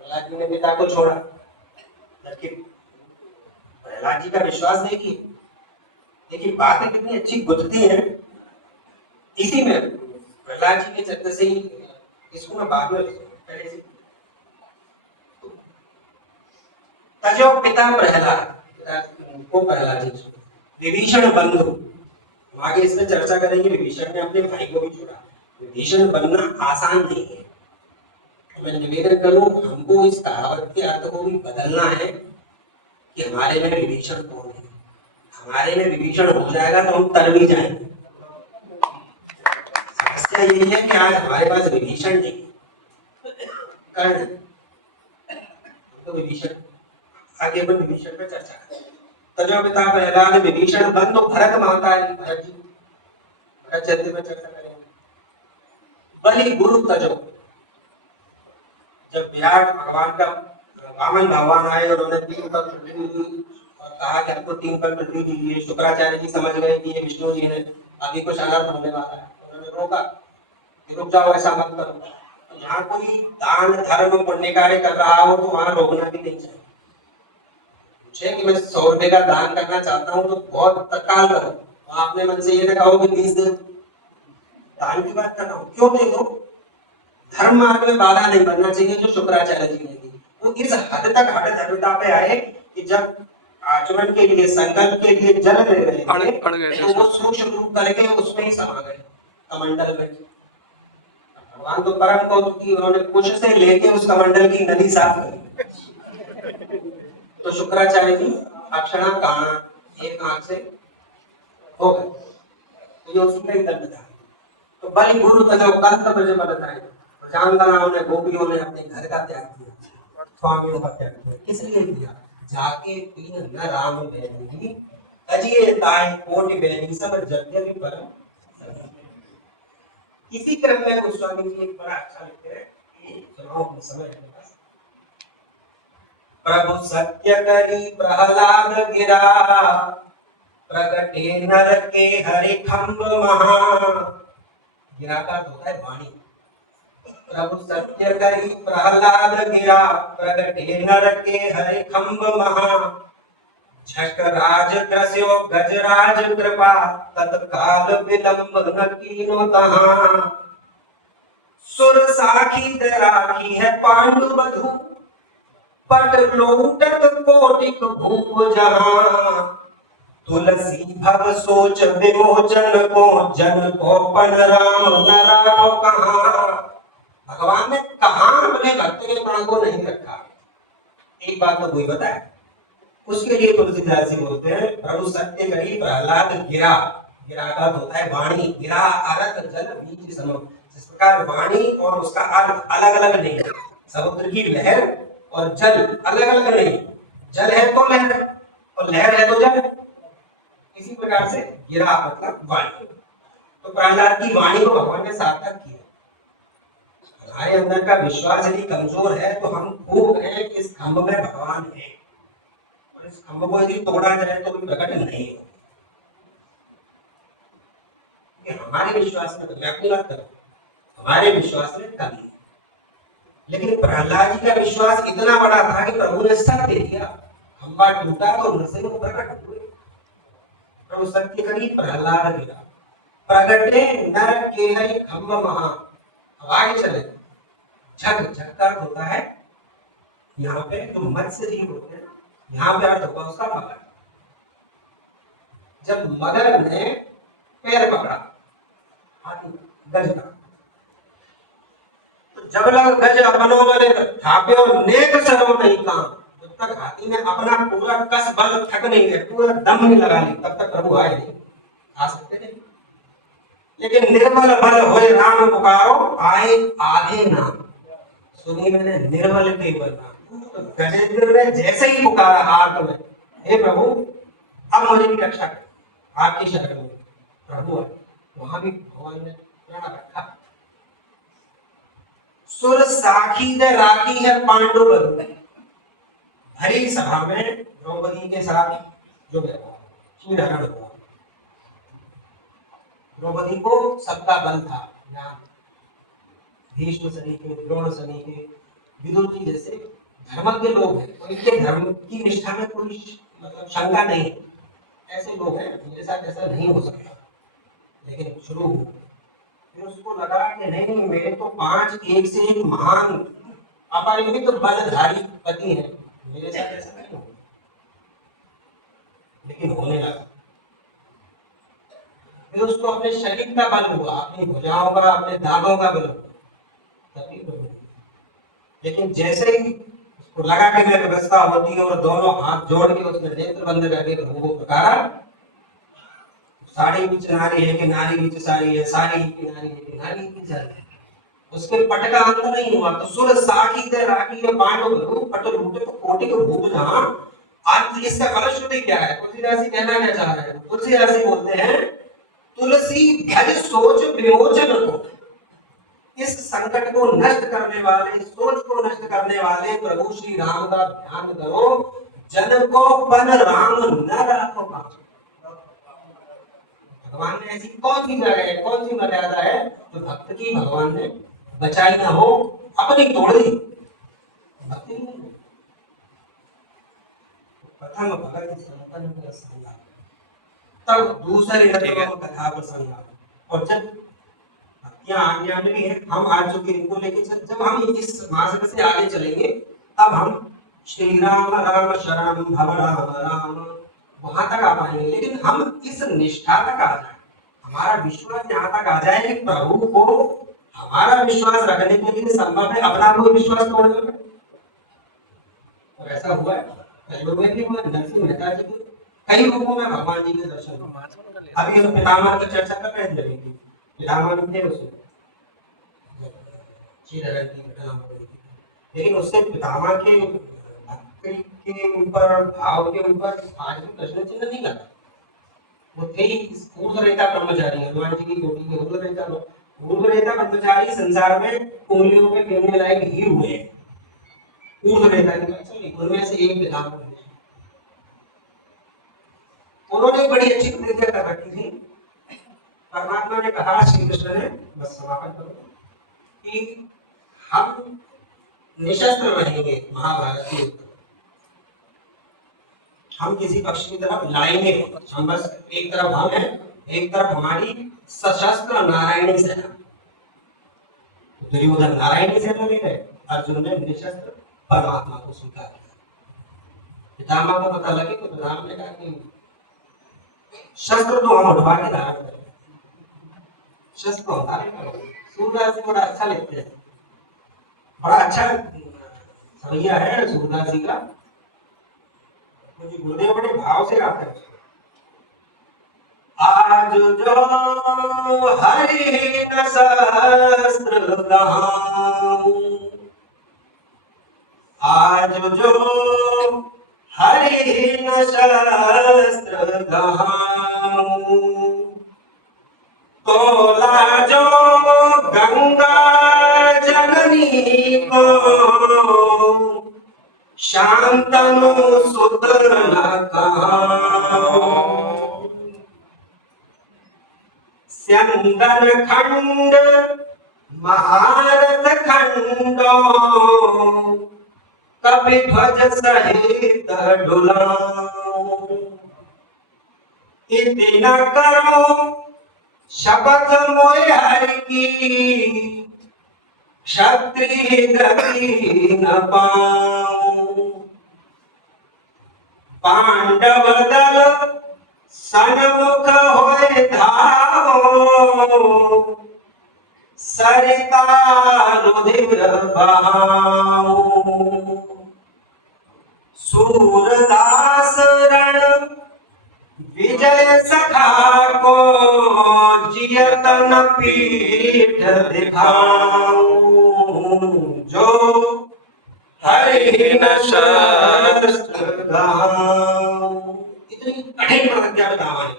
प्रहलाद जी ने पिता को छोड़ा, जबकि प्रहलाद जी का विश्वास देखिए, देखिए बातें कितनी अच्छी गुजरती हैं। इसी में प्रहलाद जी के चरित्र से ही इसको मैं बाद में पहले से तजो पिता प्रहलाद, को प्रहलाद जी विभीषण बंधु, आगे इसमें चर्चा करेंगे। विभीषण ने अपने भाई को भी छोड़ा। विभीषण बनना आसान नहीं है। मैं निवेदन करूं हमको इस कहावत के अर्थ को भी बदलना है कि हमारे में विभीषण कौन है। हमारे में विभीषण हो जाएगा तो हम तर भी जाएंगे। समस्या यही है कि आज हमारे पास विभीषण नहीं, कर्ण तो विभीषण, आगे अपन विभीषण पर चर्चा करेंगे। तजो पिता प्रहलाद विभीषण बंधु भरत महतारी, भरत जी भरत चरित्र में चर्चा करेंगे। बलि गुरु तजो, जब विराट भगवान का वामन भगवान आए और उन्होंने 3 पग पृथ्वी दी और कहा कि आपको 3 पग पृथ्वी दीजिए, शुक्राचार्य जी समझ गए कि ये विष्णु जी ने अभी कुछ अनर्थ होने वाला है, उन्होंने रोका कि रुक जाओ, ऐसा मत करो। यहाँ कोई दान धर्म पुण्य कार्य कर रहा हो तो वहां रोकना भी नहीं चाहिए। कि मैं 100 रुपए का दान करना चाहता हूँ तो बहुत तत्काल करो, आपने मन से ये ना कहो कि 20 दे। दान की बात कर रहा हूँ, क्यों दे दो? धर्म मार्ग में बाधा नहीं बनना चाहिए जो शुक्राचार्य जी ने दी। वो इस हद तक हट धर्मता पे आए कि जब आचमन के लिए, संकल्प के लिए जल ले रहे थे तो वो सूक्ष्म रूप करके उसमें ही समा गए कमंडल में। भगवान तो परम कौतुक की, उन्होंने कुश से लेके उस कमंडल की नदी साफ करी। तो शुक्राचार्य जी अक्षरा काना एक आंख से हो गए, तो ये उसी का ही दंड था। तो बलि गुरु तजो कंत ब्रज बल ताई, प्रजांगनाओं ने गोपियों ने अपने घर का त्याग किया, स्वामियों का त्याग किया। किस लिए किया? जाके तीन न राम बैरी अजिए ताई कोटि बैरी सब यज्ञ परम। इसी क्रम में गोस्वामी जी एक बड़ा अच्छा लिखते हैं, सुनाओ अपने समय के पास। प्रभु सत्य करी प्रहलाद गिरा, प्रगटे नर के हरि खंभ महा। गिरा का होता है वाणी। प्रभु सत्य करी प्रहलाद गिरा, प्रगटे नर के हरि खंभ महा। झट राज क्रस्यो गजराज कृपा, तत्काल विलंब न कीनो तहां। सुर साखी राखी है पांडु बधू, पट लोटत कोटिक भूप जहां। तुलसी भव सोच विमोचन को, जन को पन राम न राखो कहां। भगवान ने कहां अपने भक्त के प्राण को नहीं रखा, एक बात तो कोई बताए। उसके लिए तुलसीदास जी बोलते हैं, प्रभु सत्य करी प्रहलाद गिरा। गिरा का होता है वाणी। गिरा अर्थ जल बीज सम। जिस प्रकार वाणी और उसका अर्थ अलग अलग नहीं, समुद्र की लहर और जल अलग अलग नहीं, जल है तो लहर और लहर है तो जल। इसी प्रकार से गिरा मतलब वाणी। तो प्रहलाद की वाणी को भगवान ने सार्थक किया। हमारे अंदर का विश्वास यदि कमजोर है तो हम खूब हैं कि इस खंभ में भगवान है, और इस खंभ को यदि तोड़ा जाए तो भी प्रकट नहीं है। हमारे विश्वास में, मैं अपनी बात करूं, हमारे विश्वास में कमी है। लेकिन प्रहलाद जी का विश्वास इतना बड़ा था कि प्रभु ने सब दे दिया, खंभा टूटा तो नरसिंह प्रकट हुए। प्रभु सत्य करी प्रहलाद गिरा, प्रगटे नर के हरि खंभ महा। अब आगे चले, झक झक्का होता है यहाँ पे जो मत्स्य जीव होते हैं, यहाँ पे अर्थ होगा उसका मगर। जब मगर ने पैर पकड़ा हाथी गज का, तो जब लग गज अपनों बले ठापे और नेक सरो नहीं काम। जब तक हाथी ने अपना पूरा कस बल थक नहीं गए, पूरा दम नहीं लगा ली, तब तक प्रभु आए नहीं, आ सकते नहीं। लेकिन निर्मल बल होए राम पुकारो, आए आधे नाम। सुनी मैंने निर्मल केवल नाम। तो गजेंद्र ने जैसे ही पुकारा आर्त में, हे प्रभु अब मुझे भी रक्षा कर, आपकी शरण में प्रभु है, वहां भी भगवान ने प्रण रखा। सुर साखी दे राखी है पांडु बधू। भरी सभा में द्रौपदी के साथ जो व्यवहार हुआ, द्रौपदी को सबका बल था, भीष्म सनी के, द्रोण सनी के, विदुर जी जैसे धर्मज्ञ लोग हैं, उनके धर्म की निष्ठा में कोई मतलब शंका नहीं, ऐसे लोग हैं, मेरे साथ ऐसा नहीं हो सकता। लेकिन शुरू हुआ, फिर उसको लगा कि नहीं, मेरे तो 5 एक से एक महान अपरिमित बलधारी पति हैं, मेरे साथ ऐसा नहीं होगा। लेकिन होने लगा। फिर उसको अपने शरीर का बल हुआ, अपनी भुजाओं का, अपने दागों का बल हुआ, तकलीफ होगी। लेकिन जैसे ही उसको लगा कि मेरी व्यवस्था होती है और दोनों हाथ जोड़ के उसने नेत्र बंद करके प्रभु को पुकारा, साड़ी बीच नारी है कि नारी बीच साड़ी है, साड़ी की नारी है कि नारी की जल है, उसके पट का अंत नहीं हुआ। तो सुर साखी दे राखी है पांडु बधू, पट लूटे तो कोटि को भूप जहां। अर्थ इसका फलश्रुति क्या है? तुलसीदास जी कहना क्या चाह रहे हैं? तुलसीदास जी बोलते हैं, तुलसी भज सोच विमोचन को। इस संकट को नष्ट करने वाले, इस सोच को नष्ट करने वाले प्रभु श्री राम का ध्यान करो, जन को पन राम न राखो पाछे। भगवान ने ऐसी कौन सी जगह है, कौन सी मर्यादा है जो भक्त की भगवान ने बचाई ना हो, अपनी तोड़ दी, भक्ति नहीं। प्रथम भगत संतन का संग, तब दूसरे कथा प्रसंग। और जब भक्तियां आगे आने भी है, हम आ चुके इनको लेके चल, जब हम इस मार्ग से आगे चलेंगे तब हम श्री राम राम शरणम भव राम राम वहां तक आ पाएंगे। लेकिन हम इस निष्ठा तक आ जाए, हमारा विश्वास यहाँ तक आ जाए कि प्रभु को हमारा विश्वास रखने के लिए संभव है अपना कोई विश्वास तोड़ना। और ऐसा हुआ है कई लोगों में भी हुआ। नरसिंह मेहता जी के कई रूपों में भगवान जी के दर्शन हुए। अभी हम पितामह की चर्चा कर रहे थे, पितामह भी थे उसमें श्रीधरन की घटना हो रही थी, लेकिन उससे पितामह के भक्ति के ऊपर भाव के ऊपर आज भी प्रश्न चिन्ह नहीं लगा। वो थे ऊर्ध्वरेता ब्रह्मचारी, हनुमान जी की कोटि के ऊर्ध्वरेता लोग। ऊर्ध्वरेता ब्रह्मचारी संसार में उंगलियों पे गिनने लायक ही हुए हैं। ऊर्ध्वरेता की बात चली, उनमें से एक पितामह थे। उन्होंने बड़ी अच्छी प्रतिज्ञा कर रखी थी। परमात्मा ने कहा, श्री कृष्ण ने, बस समापन करो, कि हम निशस्त्र रहेंगे महाभारत के युद्ध में। हम किसी पक्ष की तरफ लड़ाएंगे, हम बस एक तरफ हम हैं, एक तरफ हमारी सशस्त्र नारायणी सेना। दुर्योधन नारायणी सेना ले गए, अर्जुन ने निशस्त्र परमात्मा को स्वीकार किया। पितामह को पता लगे तो पितामह ने कहा कि शस्त्र तो हम उठवा के धारण करें, शस्त्र उतारे करो। सूरदास जी बड़ा अच्छा लिखते हैं, बड़ा अच्छा सवैया है सूरदास जी का। मुझे गुरुदेव बड़े भाव से गाते हैं। आज जो हरि न शस्त्र गाऊं, आज जो हरि न शस्त्र गाऊं, तोला जो गंगा जननी को, शांतनु सुत न कहाऊं। स्यंदन खंड महारथ खंडो, कपि ध्वज सहित डुलाऊं। इति न करो शपथ मोय हरि की, क्षत्रिय गति न पाऊं। पांडव दल सन्मुख होए धावो, सरिता रुधिर बहाऊं। सूरदास रण विजय सखा को, जियतन पीठ दिखाऊं। जो हरि न शस्त्र गाऊं। इतनी कठिन प्रतिज्ञा पितामह ने।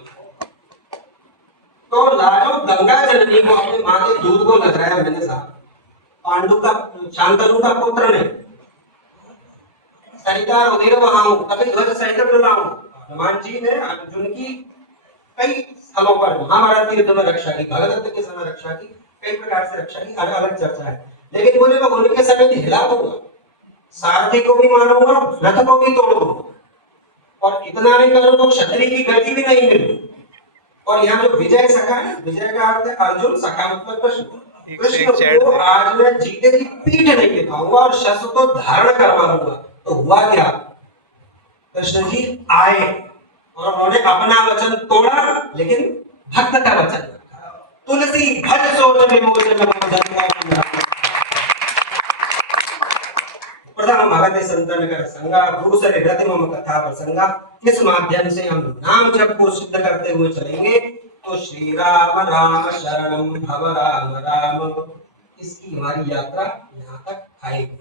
तो लाडो गंगा जननी को, अपने मां के दूध को लगाया मैंने साहब। पांडु का, शांतनु का पुत्र ने, सरिता रुधिर बहाऊं, कपि ध्वज सहित डुलाऊं। हनुमान जी ने अर्जुन की कई स्थलों पर महाभारत के युद्ध में रक्षा की, भगदत्त के समय रक्षा की, कई प्रकार से रक्षा की, अलग अलग चर्चा है। लेकिन बोले मैं उनके समय हिला दूंगा, सारथी को भी मारूंगा, रथ को भी तोड़ दूंगा, और इतना नहीं करूं तो क्षत्रिय की गति भी नहीं मिली। और यहाँ जो विजय सखा है, विजय का अर्थ है अर्जुन, सखा मतलब कृष्ण। कृष्ण को आज मैं जीते की पीठ नहीं दिखाऊंगा और शस्त्र तो धारण करवा लूंगा। तो हुआ क्या, कृष्ण जी आए और उन्होंने अपना वचन तोड़ा, लेकिन भक्त का वचन। तुलसी भज सोच विमोचन प्रथम भगत संतन कर संगा, दूसरे रति मम कथा प्रसंगा। किस माध्यम से हम नाम जप को सिद्ध करते हुए चलेंगे? तो श्री राम राम शरणम भव राम राम, इसकी हमारी यात्रा यहाँ तक आएगी।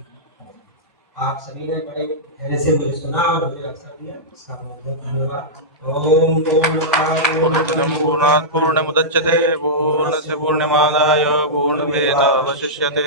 आप सभी ने बड़े धैर्य से मुझे सुना और मुझे अवसर दिया, इसका बहुत धन्यवाद। ओम पूर्णात् पूर्णमुदच्यते पूर्णस्य पूर्णमादाय पूर्णमेवावशिष्यते।